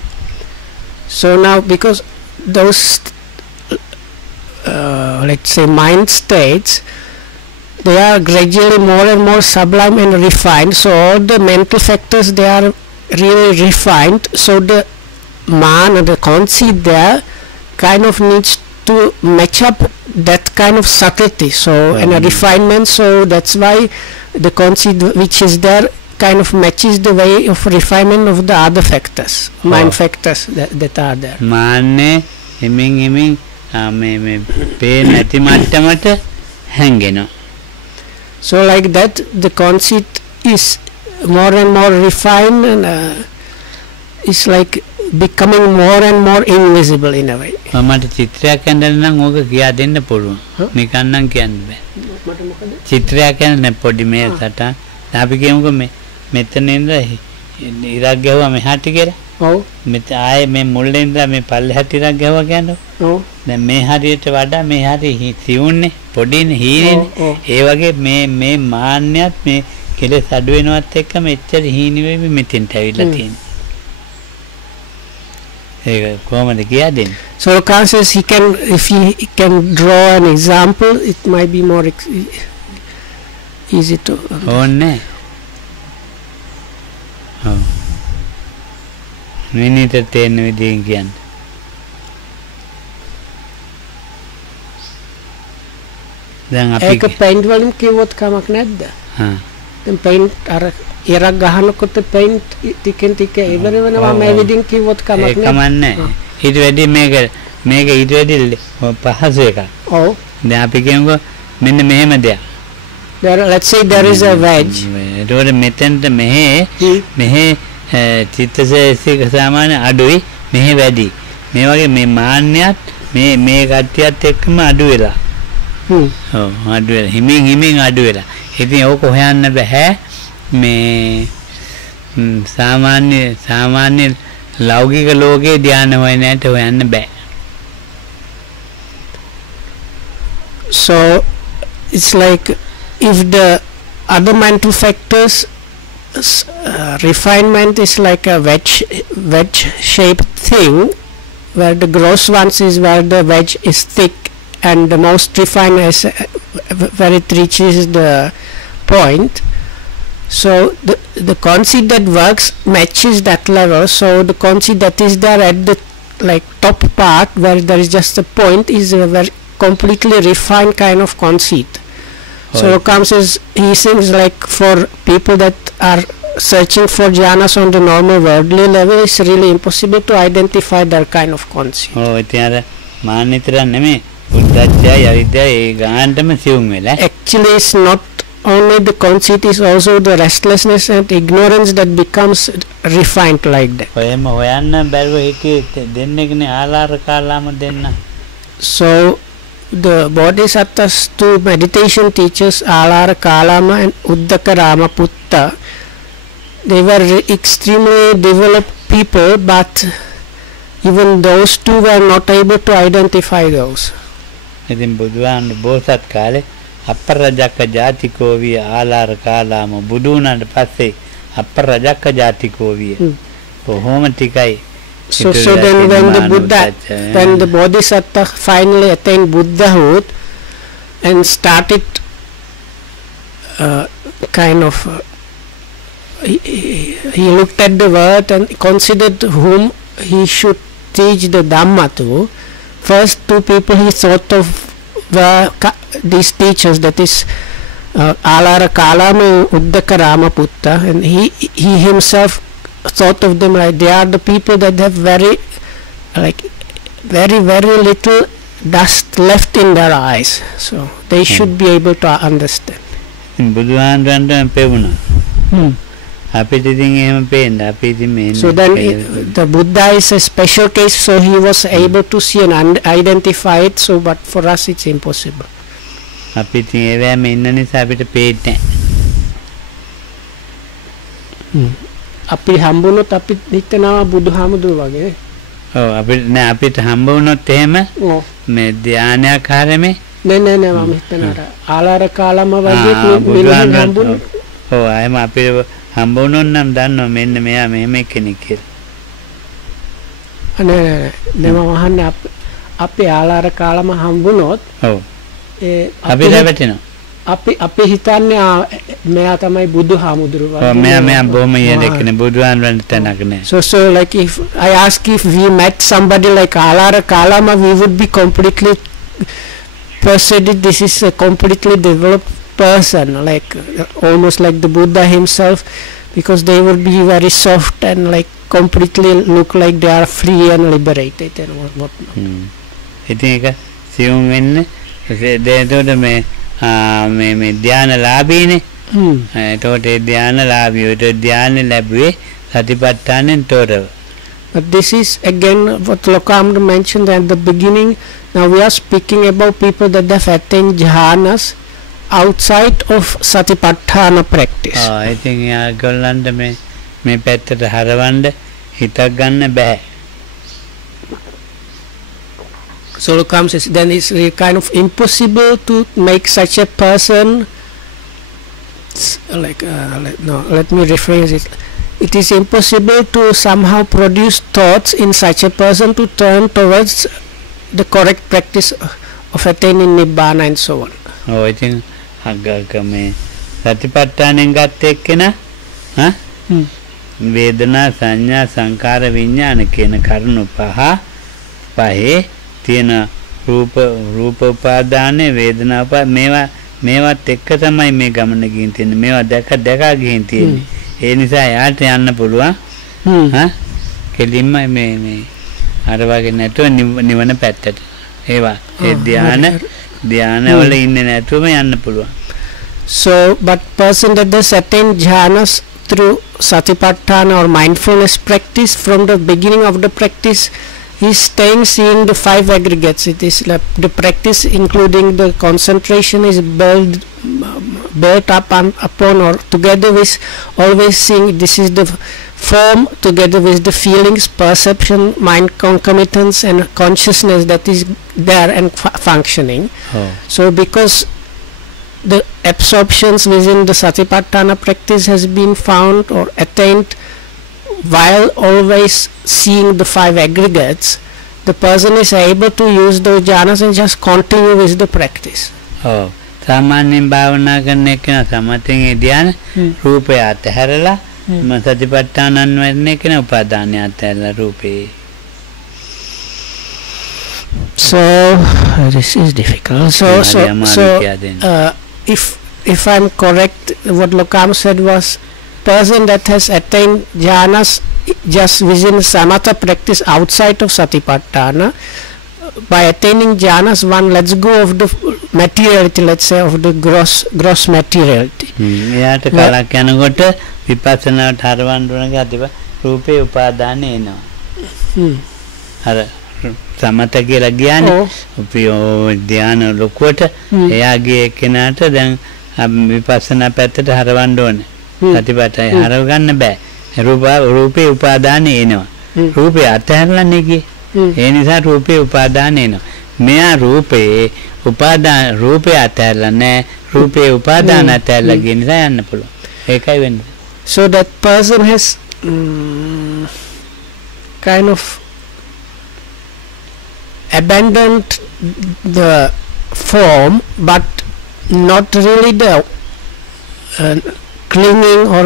So now because those let's say mind states, they are gradually more and more sublime and refined. So all the mental factors, they are really refined. So the man, the conceit there kind of needs to match up that kind of subtlety. So and a refinement. So that's why the conceit which is there kind of matches the way of refinement of the other factors, mind factors that are there. මාන්නේ එමින් මේ පේන නැති මට්ටමට හැංගෙනවා. So like that the conceit is more and more refined, and it's like becoming more and more invisible in a way. මට චිත්‍රයක් ඇඳලා නම් ඕක කියා දෙන්න පුළුවන්. නිකන් නම් කියන්න බෑ. චිත්‍රයක් ඇඳලා පොඩි මේ සටහන් අපි කියමුකෝ මෙතන ඉඳලා ඉරක් ගැහුවා මෙහාට කියලා. ඔව්. මෙත ආයේ මේ මුල්ලේ ඉඳලා මේ පල්ලෙහාට ඉරක් ගැහුවා කියන්නේ. ඔව්. දැන් මේ හරියට වඩා මේ හරිය තියුන්නේ පොඩිනේ හීනෙන්නේ. ඒ වගේ මේ මාන්නයත් මේ කෙලෙස් අඩු වෙනවත් එක්ක මෙච්චර හීනි වෙවි මෙතෙන්ට ඇවිල්ලා තියෙනවා. ඒක කොහොමද කියා දෙන්නේ? So Khan says he can, if he can draw an example, it might be more easy to. ඕන්නේ. ඔව්. මිනිට තේන්න විදිහෙන් කියන්න. දැන් අපි ඒක paint වලින් කිව්වොත් කමක් නැද්ද? හා දැන් paint අර ඉරක් ගහනකොට paint ටිකෙන් ටික ඉවර වෙනවා මේ විදිහින් කිව්වොත් කමක් ඒක නැහැ. කමන්නේ. ඊට වැඩි මේක ඊට වැඩි පහසු එකක්. ඔව්. දැන් අපි කියමුකෝ මෙන්න මෙහෙම දෙයක්. Let's say there is a wedge. ඒතකොට මෙතෙන්ට මෙහි චිත්තසේසික සාමාන්‍ය අඩුයි මෙහි වැඩි. මේ වගේ මේ මාන්නයත් මේ කට්ටියත් එක්කම අඩු වෙලා. ඔව් අඩු වෙලා හිමින් අඩු වෙලා. ඉතින් ඕක හොයන්න බෑ මේ සාමාන්‍ය ලෞකික ලෝකේ ධ්‍යාන හොයන්නට හොයන්න බෑ. So it's like if the other mental factors refinement is like a wedge shaped thing, where the gross ones is where the wedge is thick and the most refined is where it reaches the point. So the conceit that works matches that level. So the conceit that is there at the like top part where there is just a point is a very completely refined kind of conceit. So comes as he seems like for people that are searching for jhanas on the normal worldly level, it's really impossible to identify that kind of conceit. ඉතින් අර මාන්නිතර නෙමෙයි බුද්ධත්වය අවිද්‍යාව ඒ ගානටම සිවුම් වෙලා. Actually it's not only the conceit, is also the restlessness and ignorance that becomes refined like that. ඔයම හොයන්න බැරුව හිටියේ දෙන්නෙක්නේ ආලාර කාලාම දෙන්න. So the bodhisattvas, two meditation teachers, Alara Kalama and Uddaka Ramaputta, they were extremely developed people, but even those two were not able to identify those. ඉතින් බුදුන් බෝසත් කාලේ අපරජක්ක ජාතිකෝ විය ආලාර කාලාම බුදු වුණාට පස්සේ අපරජක්ක ජාතිකෝ විය. කොහොම ටිකයි. So then when the bodhisattva finally attained Buddhahood and started he looked at the world and considered whom he should teach the Dhamma to. First two people he thought of were these teachers, that is Alara Kalama and Uddaka Ramaputta, and he himself thought of them like they are the people that have very little dust left in their eyes, so they should be able to understand. බුදුහාමුදුරන්ට පෙවුණා. අපිට ඉතින් එහෙම පේන්න අපි ඉතින් මේ So then the Buddha is a special case, so he was able to see and identify it, so but for us it's impossible. අපි ඉතින් ඒවැම ඉන්න නිසා අපිට පේන්නේ නැහැ. අපි හම්බුනොත් අපි හිතනවා බුදුහාමුදුර වගේ. ඔව් අපිට හම්බ වුණොත් එහෙම මේ ධානයක් ආරමේ නෑ මම හිතනවා අර ආලාර කාලම වගේ මිනිහෙක් හම්බුනොත්. ඔව් එහෙම අපිට හම්බ වුණොත් නම් දන්නවා මෙන්න මෙයා මෙහෙම කෙනෙක් කියලා. නෑ මම අහන්නේ අපි ආලාර කාලම හම්බුනොත් ඔව් අපි දැවටෙනවා. අපි හිතන්නේ මෙයා තමයි බුදුහාමුදුර වගේ. ඔව් මෙයා බොහොම යෙදෙකනේ බුදුහාමුදුරන් තැනක නෑ. So like if I ask if we met somebody like Alara Kalama, we would be completely persuaded this is a completely developed person, like almost like the Buddha himself, because they will be very soft and like completely look like they are free and liberated and what not. ඉතින් ඒක සියුම් වෙන්නේ දෙතොට මේ ධානලාභීනේ. එතකොට ඒ ධානලාභියට ධාන ලැබුවේ සතිපට්ඨානෙන් තොරව. But this is again what Lokamda mentioned at the beginning. Now we are speaking about people that have attained jhanas outside of satipatthana practice. ඉතින් යාගොල්ලන්ට මේ පැත්තට හරවන්න හිතක් ගන්න බෑ. So Lokam says then it's kind of impossible to make such a person like let me rephrase it. it is impossible to somehow produce thoughts in such a person to turn towards the correct practice of attaining Nibbana and so on. Oh, I think මේ සතිපට්ඨානෙන් ගත්ත එක්කෙනා වේදනා සංඥා සංකාර විඥාන කියන කරුණු පහේ තියෙන රූප උපාදානේ වේදනා මේවත් එක්ක තමයි මේ ගමන ගිහින් තියෙන්නේ. මේවා දැක ගිහින් තියෙන්නේ. ඒ නිසා යාට යන්න පුළුවන්. කෙලින්ම මේ අර වගේ නැතුව නිවන පැත්තට. ඒවා ඒ ධානය වල ඉන්නේ නැතුවම යන්න පුළුවන්. So, but person that does attain jhanas through satipatthana or mindfulness practice, from the beginning of the practice, he is staying seeing the 5 aggregates. It is like the practice, including the concentration, is built upon or together with always seeing. This is the form together with the feelings, perception, mind concomitance, and consciousness that is there and functioning. So, because the absorptions within the satipatthana practice has been found or attained while always seeing the 5 aggregates, the person is able to use those jhanas and just continue with the practice. Oh, සාමාන්‍යයෙන් භාවනා කරන එක්කන සමතෙන් ඒ ධ්‍යාන රූපය අතහැරලා සතිපට්ඨානන් වෙන්නේ කියන උපාදානය අතහැරලා රූපේ. So this is difficult. If I'm correct, what Lokam said was, person that has attained jhanas just within samatha practice outside of satipatthana, by attaining jhanas one lets go of the materiality, let's say of the gross materiality. එයාට කලක් යනකොට විපස්සනාට හරවන්න ඕන ගතිය රූපේ උපාදානේ එනවා. අර සමත කියලා කියන්නේ ධ්‍යාන ලොකුවට එයාගේ කෙනාට දැන් විපස්සනා පැත්තට හරවන්න ඕනේ. සතිපට්ඨානය හරව ගන්න බෑ. රූපේ උපාදානේ එනවා. රූපේ අතහැරලානේ ගියේ. ඒ නිසා රූපේ උපාදානේ එනවා. මෙයා රූපේ අතහැරලා නැහැ. රූපේ උපාදාන අතහැරලා ගිය නිසා යන්න පුළුවන්. ඒකයි වෙන්නේ. So that person has kind of abandoned the form, but not really the clinging or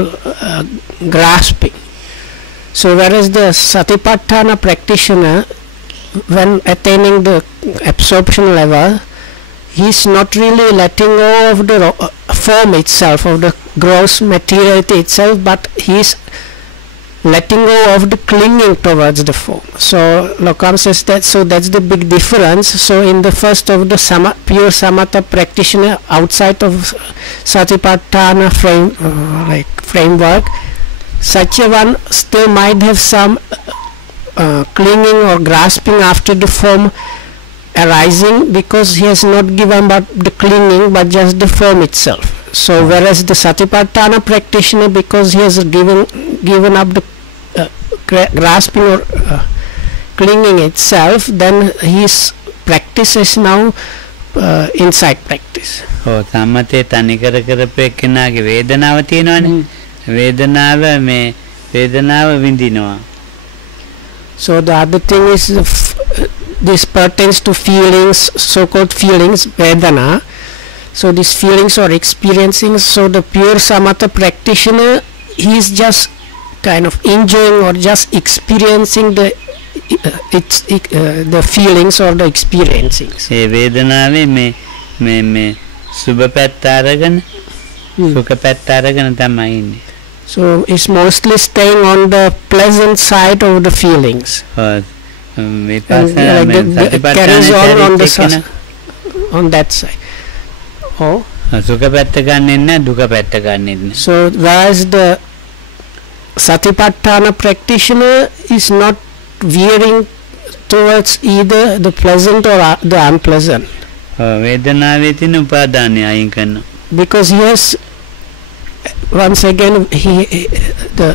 grasping. So whereas the satipatthana practitioner, when attaining the absorption level, he is not really letting go of the form itself, of the gross materiality itself, but he is letting go of the clinging towards the form. So Lokam says that, so that's the big difference. So in the first of the pure samatha practitioner outside of satipatthana framework, such a one still might have some clinging or grasping after the form arising, because he has not given up the clinging but just the form itself. So whereas the satipatthana practitioner, because he has given up the grasping or clinging itself, then his practice is now insight practice. සම්මතේ තනි කරපු එක්කෙනාගේ වේදනාව තියෙනවනේ. වේදනාව විඳිනවා. So the other thing is this pertains to feelings, so-called feelings, vedana. So these feelings or experiencing, so the pure samatha practitioner, he is just kind of enjoying or just experiencing the feelings or the experiencings. ඒ වේදනාවේ මේ සුබ පැත්ත අරගෙන සුඛ පැත්ත අරගෙන තමයි ඉන්නේ. So it's mostly staying on the pleasant side of the feelings. Carries on that side. සුඛ පැත්ත ගන්නෙ නැහැ දුක පැත්ත ගන්නෙ නැහැ. So whereas the satipatthana practitioner is not veering towards either the pleasant or the unpleasant. වේදනාවේ තියෙන උපාදානය අයින් කරනවා. Because he has, once again, the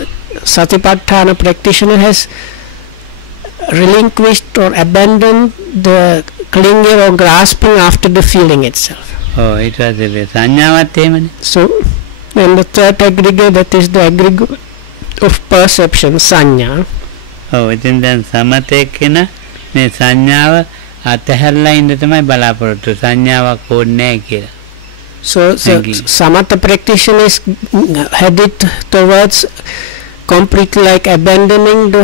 satipatthana practitioner has relinquished or abandoned the clinging or grasping after the feeling itself. It was සංඥාවත් එහෙමනේ. So then the third aggregate, that is the of perception, sanya. ඔව් ඉතින් දැන් සමතේ කියන මේ සංඥාව අතහැරලා ඉන්න තමයි බලාපොරොත්තු සංඥාවක් ඕනේ නැහැ කියලා. So samatha practitioner is headed towards completely like abandoning the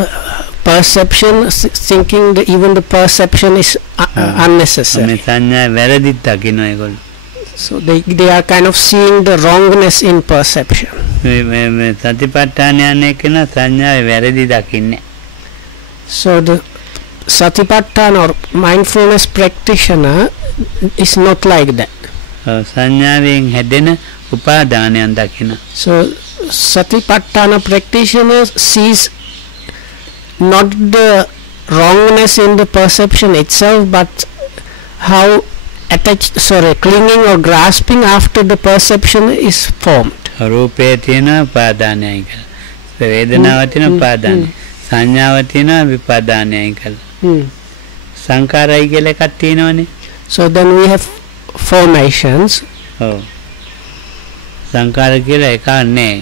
perception, thinking that even the perception is unnecessary. මේ සංඥා වැරදිත් දකින්න ඒගොල්ලෝ. So they are kind of seeing the wrongness in perception. මේ සතිපට්ඨානයන් කියන සංඥාවේ වැරදි දකින්නේ. So the satipatthana or mindfulness practitioner is not like that. සංඥාවෙන් හැදෙන උපාදානයන් දකින්න. So satipatthana practitioner sees not the wrongness in the perception itself, but how attached, clinging or grasping after the perception is formed. රූපේ තියෙන උපාදානයයි කියලා. වේදනාව තියෙන උපාදානයි. සංඥාව තියෙන විපාදානයයි කියලා. සංකාරයි කියලා එකක් තියෙනවනේ. So then we have formations. ඔව්. සංකාර කියලා එකක් නැහැ.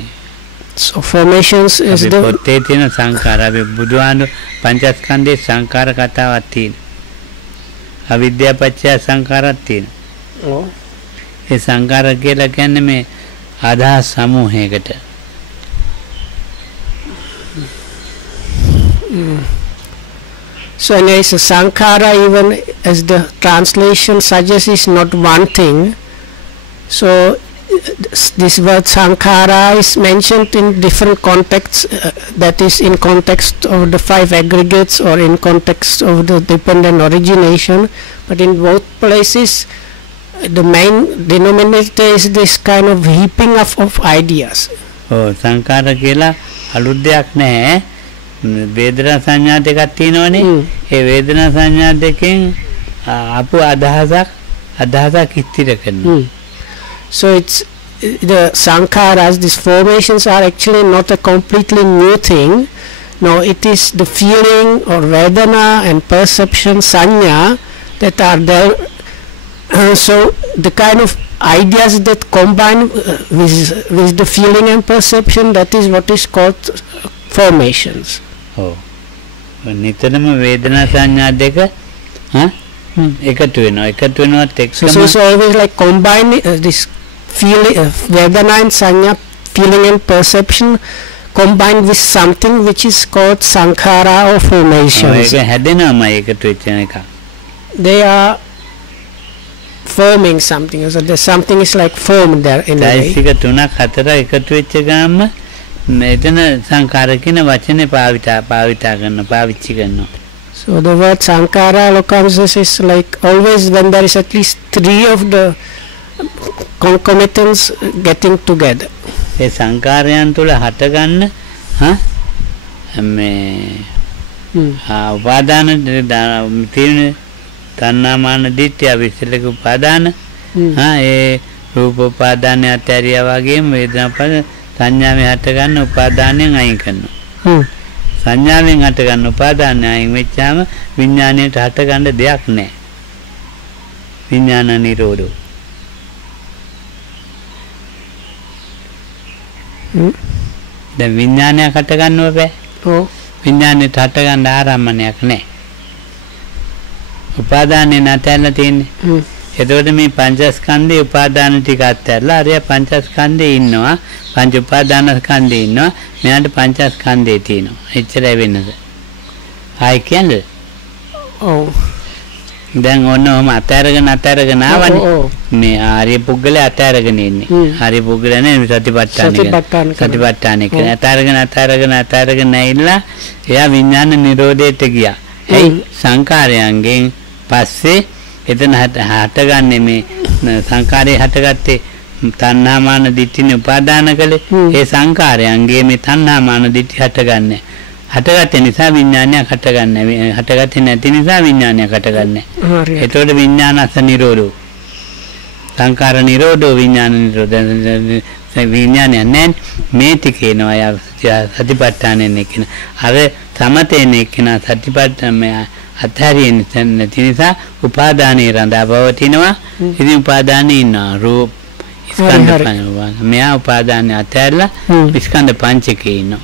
So formations is the පොතේ තියෙන සංකාර. අපි බුදුහාමුදුරු පංචස්කන්ධේ සංකාර කතාවක් තියෙනවා. අවිද්‍යාව පත්‍ය සංකාරයක් තියෙනවා. oh. ඒ සංකාර කියලා කියන්නේ මේ අදහස් සමූහයකට. So anyway, so sankhara, even as the translation suggests, is not one thing. So this word sankhara is mentioned in different contexts, that is in context of the 5 aggregates or in context of the dependent origination, but in both places the main denominator is this kind of heaping up of ideas. Oh, sankhara කියලා අලුත් දෙයක් නැහැ. වේදනා සංඥා දෙකක් තියෙනවනේ. ඒ වේදනා සංඥා දෙකෙන් අපු අදහසක් ඉතිර කරනවා. So it's the sankharas, these formations are actually not a completely new thing. No, it is the feeling or vedana and perception sanya that are there. So the kind of ideas that combine with the feeling and perception, that is what is called formations. Oh, නිතරම වේදනා සංඥා දෙක එකතු වෙනවත් එක්කම so always like combine this feeling, vedana and sanya, feeling and perception combined with something which is called sankhara or formations. ඒක හැදෙනවම එකතු වෙච්ච එක. They are forming something, so there's something is like formed there in a way. ඒක තුනක් හතර එකතු වෙච්ච ගාම මෙතන සංඛාර කියන වචනේ පාවිච්චි කරනවා. So the word sankhara localizes is like always when there is at least 3 of the concomitants getting together. ඒ සංඛාරයන් තුල හටගන්න මේ උපාදාන තියෙන තණ්හාමාන දිට්ඨිය විශ්ලේෂක උපාදාන ඒ රූප උපාදානය ඇතරියා වගේම වේදනාපද සංඥාවෙන් හටගන්න උපාදානයෙන් අයින් කරනවා. සංඥාවෙන් හටගන්න උපාදානය අයින් වෙච්චාම විඥාණයට හටගන්න දෙයක් නැහැ. විඥාන නිරෝධෝ. දැන් විඥානයක් හටගන්නව බෑ. ඔව්. විඥාණයට හටගන්න ආරම්භණයක් නැහැ. උපාදානේ නැතැල්ලා තියෙන්නේ. එතකොට මේ පංචස්කන්ධේ උපාදාන ටික අත්හැරලා අරය පංචස්කන්ධේ ඉන්නවා. පංච උපාදානස්කන්ධේ ඉන්නවා. මෙයාට පංචස්කන්ධේ තියෙනවා. එච්චරයි වෙනස. ආයි කියන්නේ. ඔව්. දැන් ඔන්නෝම අතෑරගෙන ආවනේ. මේ ආර්ය පුද්ගලයා අතෑරගෙන ඉන්නේ. ආර්ය පුද්ගලයා නේ සතිපට්ඨාන එක. අතෑරගෙන ඇවිල්ලා එයා විඥාන නිරෝධයට ගියා. ඒ සංකාරයන්ගෙන් පස්සේ එතන හටගන්නේ මේ සංකාරේ හටගත්තේ තණ්හාමාන දිට්ඨිනේ උපාදාන කළේ. ඒ සංකාරයන්ගේ මේ තණ්හාමාන දිට්ඨි හටගන්නේ. හටගත්තේ නිසා විඥානයක් හටගන්නේ. හටගත්තේ නැති නිසා විඥානයක් හටගන්නේ. ඒතකොට විඥානස නිරෝධෝ. සංකාර නිරෝධෝ විඥාන නිරෝධෝ. විඥානය නැහැ මේ ටිකේනවා යා සතිපට්ඨානෙන්නේ කියන. අර සමතේනේ කියන සතිපට්ඨාන අත්හැරියෙන් නැති නිසා උපාදානේ රඳා පවතිනවා. ඉතින් උපාදානේ ඉන්නවා රූප ස්කන්ධ පංචක. මෙයා උපාදානේ අත්හැරලා ස්කන්ධ පංචකේ ඉන්නවා.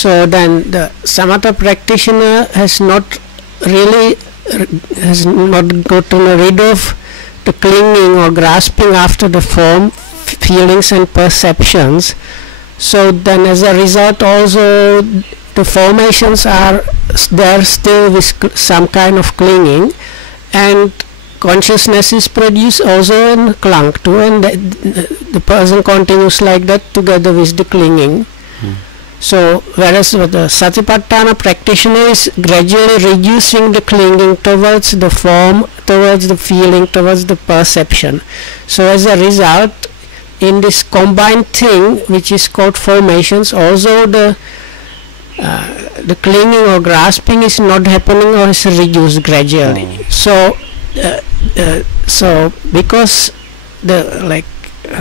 So then the samatha practitioner has not really has not gotten rid of the clinging or grasping after the form, feelings and perceptions. So then as a result also the formations are there still with some kind of clinging, and consciousness is produced also and clung to, and the person continues like that together with the clinging. So whereas the Satipatthana practitioner is gradually reducing the clinging towards the form, towards the feeling, towards the perception. So as a result, in this combined thing which is called formations, also the clinging or grasping is not happening or is reduced gradually. So because the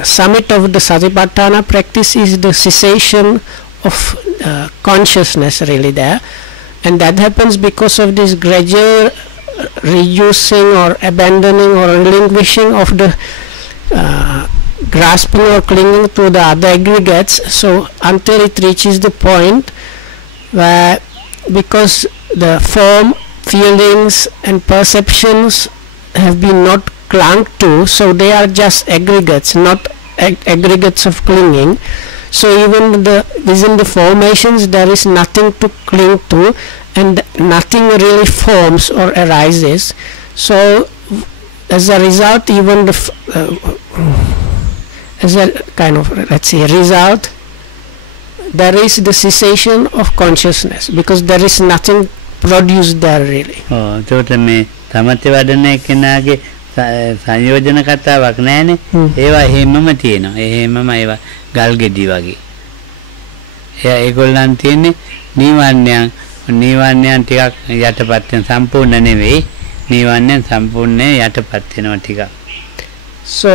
summit of the Satipatthana practice is the cessation of consciousness really there, and that happens because of this gradual reducing or abandoning or relinquishing of the grasping or clinging to the other aggregates. So until it reaches the point where, because the form, feelings and perceptions have been not clung to, so they are just aggregates, not aggregates of clinging. So even within the formations there is nothing to cling to, and nothing really forms or arises. So as a result, even as a kind of, let's say, result, there is the cessation of consciousness, because there is nothing produced there really. එතකොට මේ සමථ වඩන කෙනාගේ සංයෝජන කතාවක් නැහැනේ. ඒවා හැමම තියෙනවා. ඒ හැමම ඒවා ගල් ගෙඩි වගේ. ඒගොල්ලන් තියෙන්නේ නීවරණයන් ටිකක් යටපත් වෙන, සම්පූර්ණ නෙවෙයි. නීවරණයන් සම්පූර්ණ යටපත් වෙනවා ටිකක්. So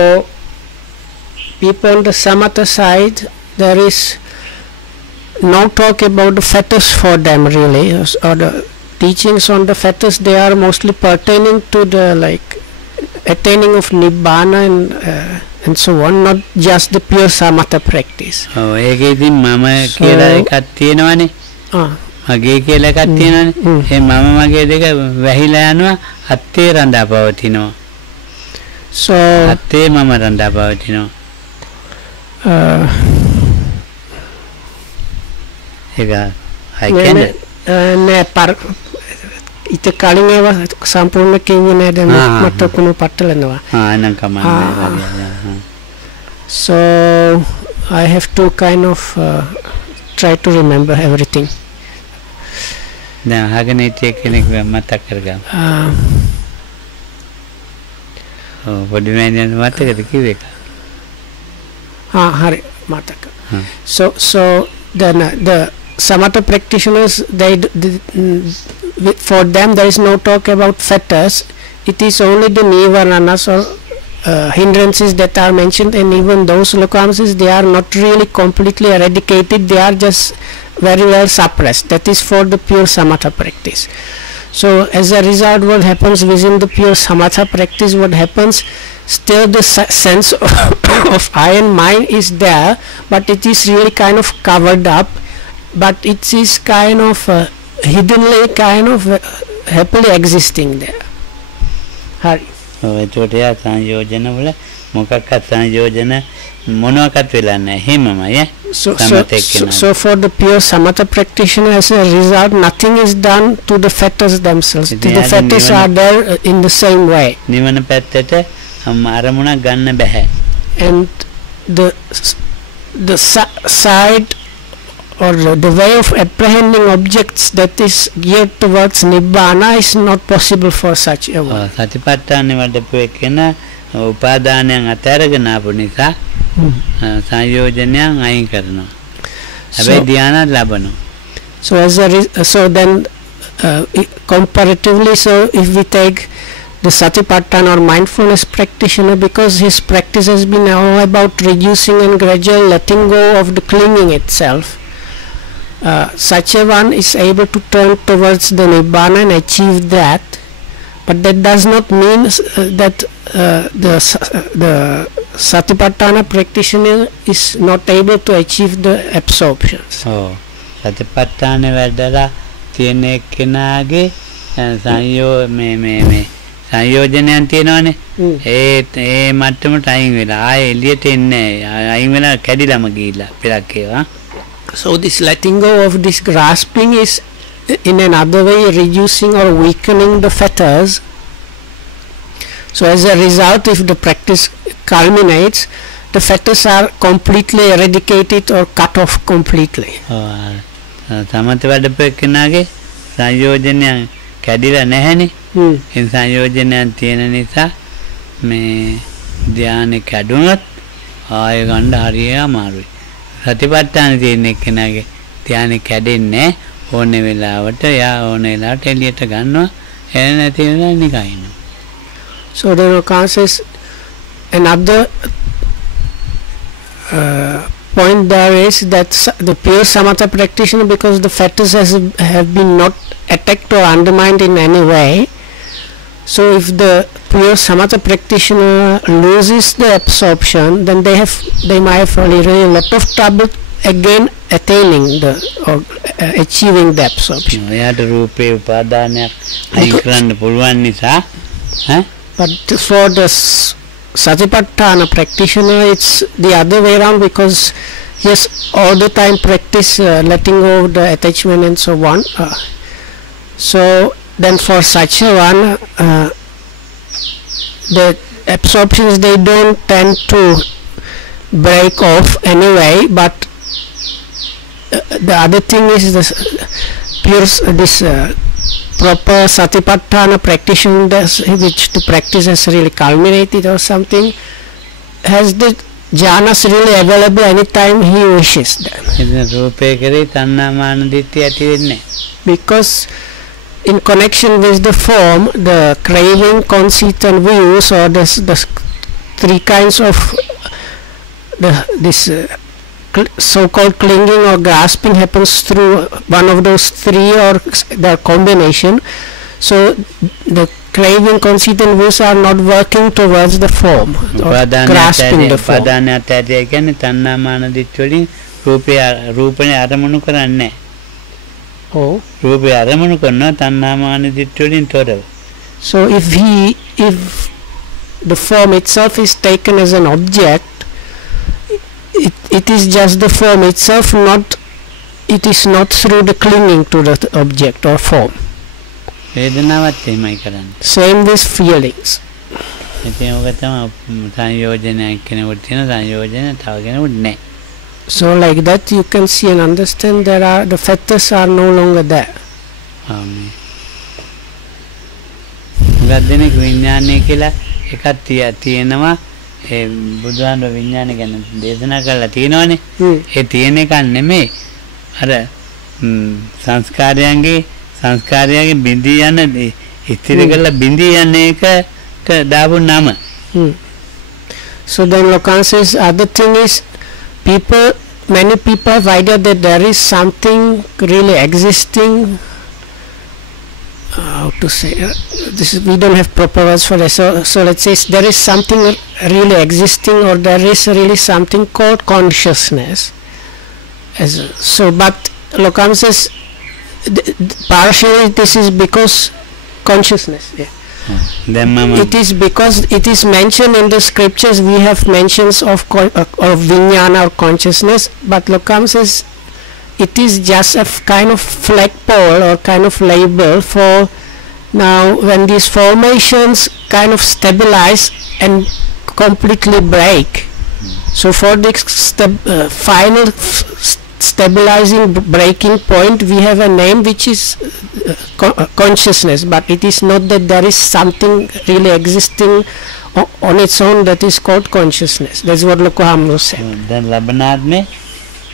people on the samatha side, there is no talk about the fetters for them really, or the teachings on the fetters, they are mostly pertaining to the attaining of nibbana and so on, not just the pure samatha practice. ඒකේ ඉතින් මම කියලා එකක් තියෙනවනේ. මගේ කියලා එකක් තියෙනවනේ. ඒ මම මගේ දෙක වැහිලා යනවා, අත්තේ රඳා පවතිනවා. So අත්තේ මම රඳා පවතිනවා. ඒක I can ඊට කලින් ඒවා සම්පූර්ණ කිව්වේ නෑ, දැන් මට කොහොම පටලනවා. නම් කමන්නේ. So I have to kind of try to remember everything. දැන් අහගෙන හිටිය කෙනෙක් මතක් කරගන්න. පොඩි මෑණියන් මතකද කිව්වේ එක? හරි මතක. So then the samatha practitioners, for them there is no talk about fetters. It is only the nivaranas or hindrances that are mentioned, and even those lokamsis, they are not really completely eradicated, they are just very well suppressed. That is for the pure samatha practice. So as a result, what happens within the pure samatha practice, what happens, still the sense of I and mine is there, but it is really kind of covered up, but it is kind of hiddenly kind of happily existing there. Hari. එතකොට යා සංයෝජන වල මොකක්වත් සංයෝජන මොනවාකට වෙලා නැහැ හිමමයි. So for the pure samatha practitioner, as a result, nothing is done to the fetters themselves. The fetters are there in the same way. නිවන පැත්තට අරමුණක් ගන්න බෑ. And the side or the way of apprehending objects that is geared towards nibbana is not possible for such a one. සතිපට්ඨාන වඩපු එකන උපාදානයන් අතරගෙන ආපු නිසා සංයෝජනයන් අයින් කරනවා. හැබැයි ධ්‍යාන ලැබනවා. So then comparatively, so if we take the Satipatthana or mindfulness practitioner, because his practice has been all about reducing and gradual letting go of the clinging itself, such a one is able to turn towards the nibbana and achieve that. But that does not mean that the Satipatthana practitioner is not able to achieve the absorptions. සතිපට්ඨාන වැඩලා තියෙන එක්කෙනාගේ සංයෝජනයන් තියෙනවානේ. ඒ මට්ටමට අයින් වෙලා ආයේ එළියට එන්නේ නැහැ. අයින් වෙලා කැඩිලාම ගිහිල්ලා පෙරක් ඒවා. So this letting go of this grasping is in another way reducing or weakening the fetters. So as a result, if the practice culminates, the fetters are completely eradicated or cut off completely. සමථ වැඩපෙන්නාගේ සංයෝජනයන් කැඩිලා නැහැනේ. ඒ සංයෝජනයන් තියෙන නිසා මේ ධානය කැඩුනොත් ආය ගන්න හරිය අමාරුයි. සතිපට්ඨාන තියෙන එක්කෙනාගේ ධානය කැඩෙන්නේ ඕනේ වෙලාවට යා ඕනේ වෙලාවට එළියට ගන්නවා. එන නැති වෙලා නිකන් ඉන්නවා. So there occurs another point there is that the pure samatha practitioner, because the fetters have been not attacked or undermined in any way, so if the pure samatha practitioner loses the absorption, then they might have really a lot of trouble again attaining the or achieving the absorption. එයාට රූපේ උපාදානයක් අයින් කරන්න පුළුවන් නිසා but for the Satipatthana practitioner, it's the other way around, because yes, all the time practice letting go of the attachment and so on. So then for such a one, the absorptions, they don't tend to break off anyway, but the other thing is this proper Satipatthana practitioner, which the practice has really culminated or something, has the jhanas really available anytime he wishes them. Because in connection with the form, the craving, conceit and views, or the three kinds of this so-called clinging or grasping happens through one of those three or their combination. So the craving, conceit and views are not working towards the form or grasping the form. Oh. So if the form itself is taken as an object, it is just the form itself, it is not through the clinging to the object or form. Same with feelings. So like that you can see and understand the fetters are no longer there. ඒ බුදුහාමුදුරුවෝ විඥාන ගැන දේශනා කරලා තියෙනවානේ. ඒ තියෙන එක නෙමෙයි. අර සංස්කාරයන්ගේ බිඳී යන ඉතිරි කරලා බිඳී යන එකට දාපු නම. So then Lokan says other thing is many people have idea that there is something really existing. How to say we don't have proper words for this, so let's say there is something really existing, or there is really something called consciousness. So but Lokam says partially this is because consciousness, it is because it is mentioned in the scriptures. We have mentions of vijnana or consciousness, but Lokam says it is just a kind of flagpole or kind of label for now when these formations kind of stabilize and completely break. So for the final stabilizing breaking point, we have a name which is consciousness, but it is not that there is something really existing on its own that is called consciousness. That's what Lokohamro said. Then Labanadme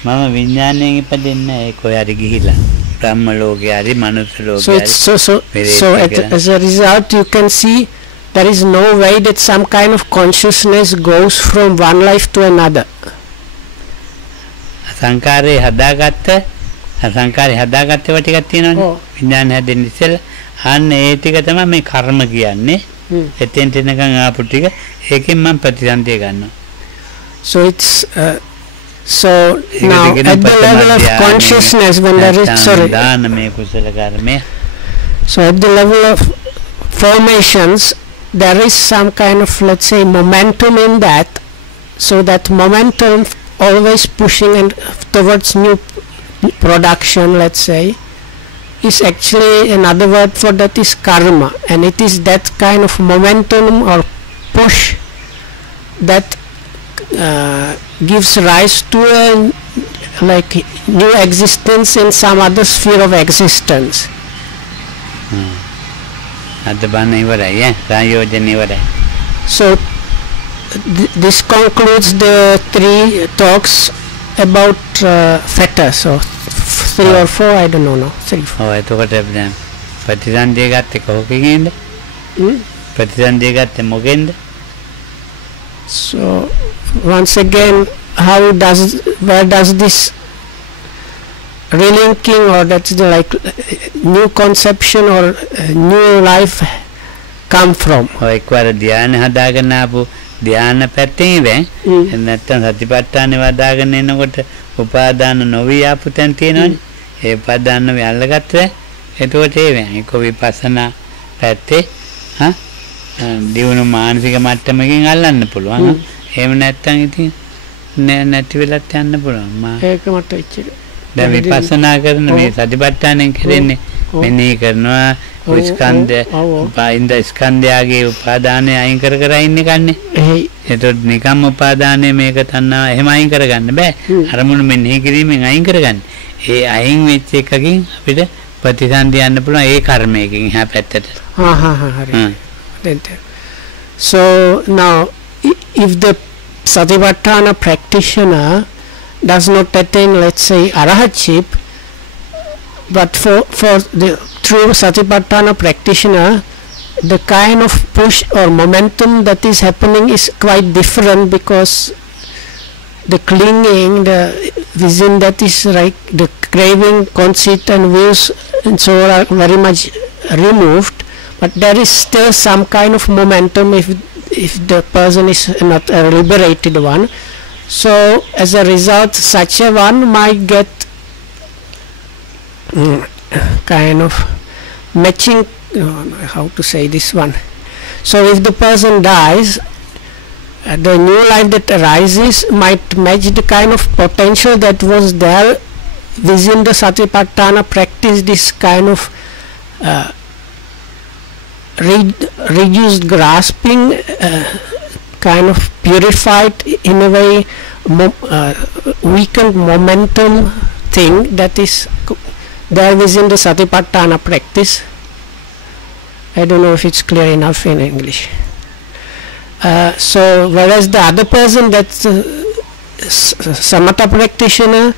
මම විඥාණයෙන් ඉපදෙන්නේ ඒ කොහරි ගිහිලා බ්‍රහ්ම ලෝකේ හරි මනුස්ස ලෝකේ හරි. So as a result you can see there is no way that some kind of consciousness goes from one life to another. සංකාරේ හදාගත්තව ටිකක් තියෙනවනේ. විඥාන හැදෙන්න ඉස්සෙල්ලා අන්න ඒ ටික තමයි මේ කර්ම කියන්නේ. එතෙන්ට එනකන් ආපු ටික ඒකෙන් මම ප්‍රතිසන්දිය ගන්නවා. So it's So now at the level of consciousness, when there is so at the level of formations, there is some kind of, let's say, momentum in that. So that momentum always pushing and towards new production, let's say, is actually another word for that is karma, and it is that kind of momentum or push that gives rise to a like new existence in some other sphere of existence. So this concludes the 3 talks about fetters. So 3 or 4, I don't know now. 3, 4. So once again, where does this relinking, or that's the like new conception or new life come from? ධ්‍යාන පැත්තෙන් ඉවෙන් නැත්තම් සතිපට්ඨානෙ වදාගෙන එනකොට උපාදාන නොවි ආපු තැන් තියෙනවනේ. ඒ උපාදාන වැල්ලගත්ත එතකොට ඒ වෙන ඒක විපස්සනා පැත්තේ දියුණු මානසික මට්ටමකින් අල්ලන්න පුළුවන්. එහෙම නැත්තම් ඉතින් නැති වෙලත් යන්න පුළුවන්. ඒක මට එච්චර. දැන් විපස්සනා කරන මේ සතිපට්ඨානෙන් කරන්නේ මෙනෙහි කරනවා ස්කන්ධ උපායින්ද ස්කන්ධයගේ උපාදානය අයින් කර ඉන්නේ කන්නේ. එතකොට නිකම් උපාදානය මේක තණ්හා එහෙම අයින් කරගන්න බෑ. අරමුණු මෙනෙහි කිරීමෙන් අයින් කරගන්න. ඒ අයින් වෙච්ච එකකින් අපිට ප්‍රතිසන්දි යන්න පුළුවන් ඒ කර්මයකින් එහා පැත්තට. හරි. So now if the Satipatthana practitioner does not attain, let's say, arahatship, but for the true Satipatthana practitioner, the kind of push or momentum that is happening is quite different, because the clinging, the vision that is like the craving, conceit and views and so are very much removed, but there is still some kind of momentum if the person is not a liberated one. So as a result, such a one might get kind of matching, how to say this one. So if the person dies, the new life that arises might match the kind of potential that was there within the Satipatthana practice, this kind of reduced grasping, kind of purified, in a way weakened momentum thing that is there within the Satipatthana practice. I don't know if it's clear enough in English. So whereas the other person, that's Samatha practitioner,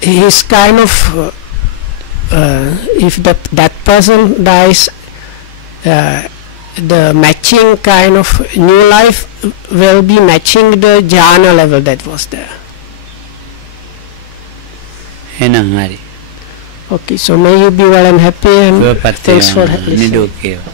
he's kind of if that person dies, the matching kind of new life will be matching the jhana level that was there. Okay, so may you be well and happy, and thanks for listening.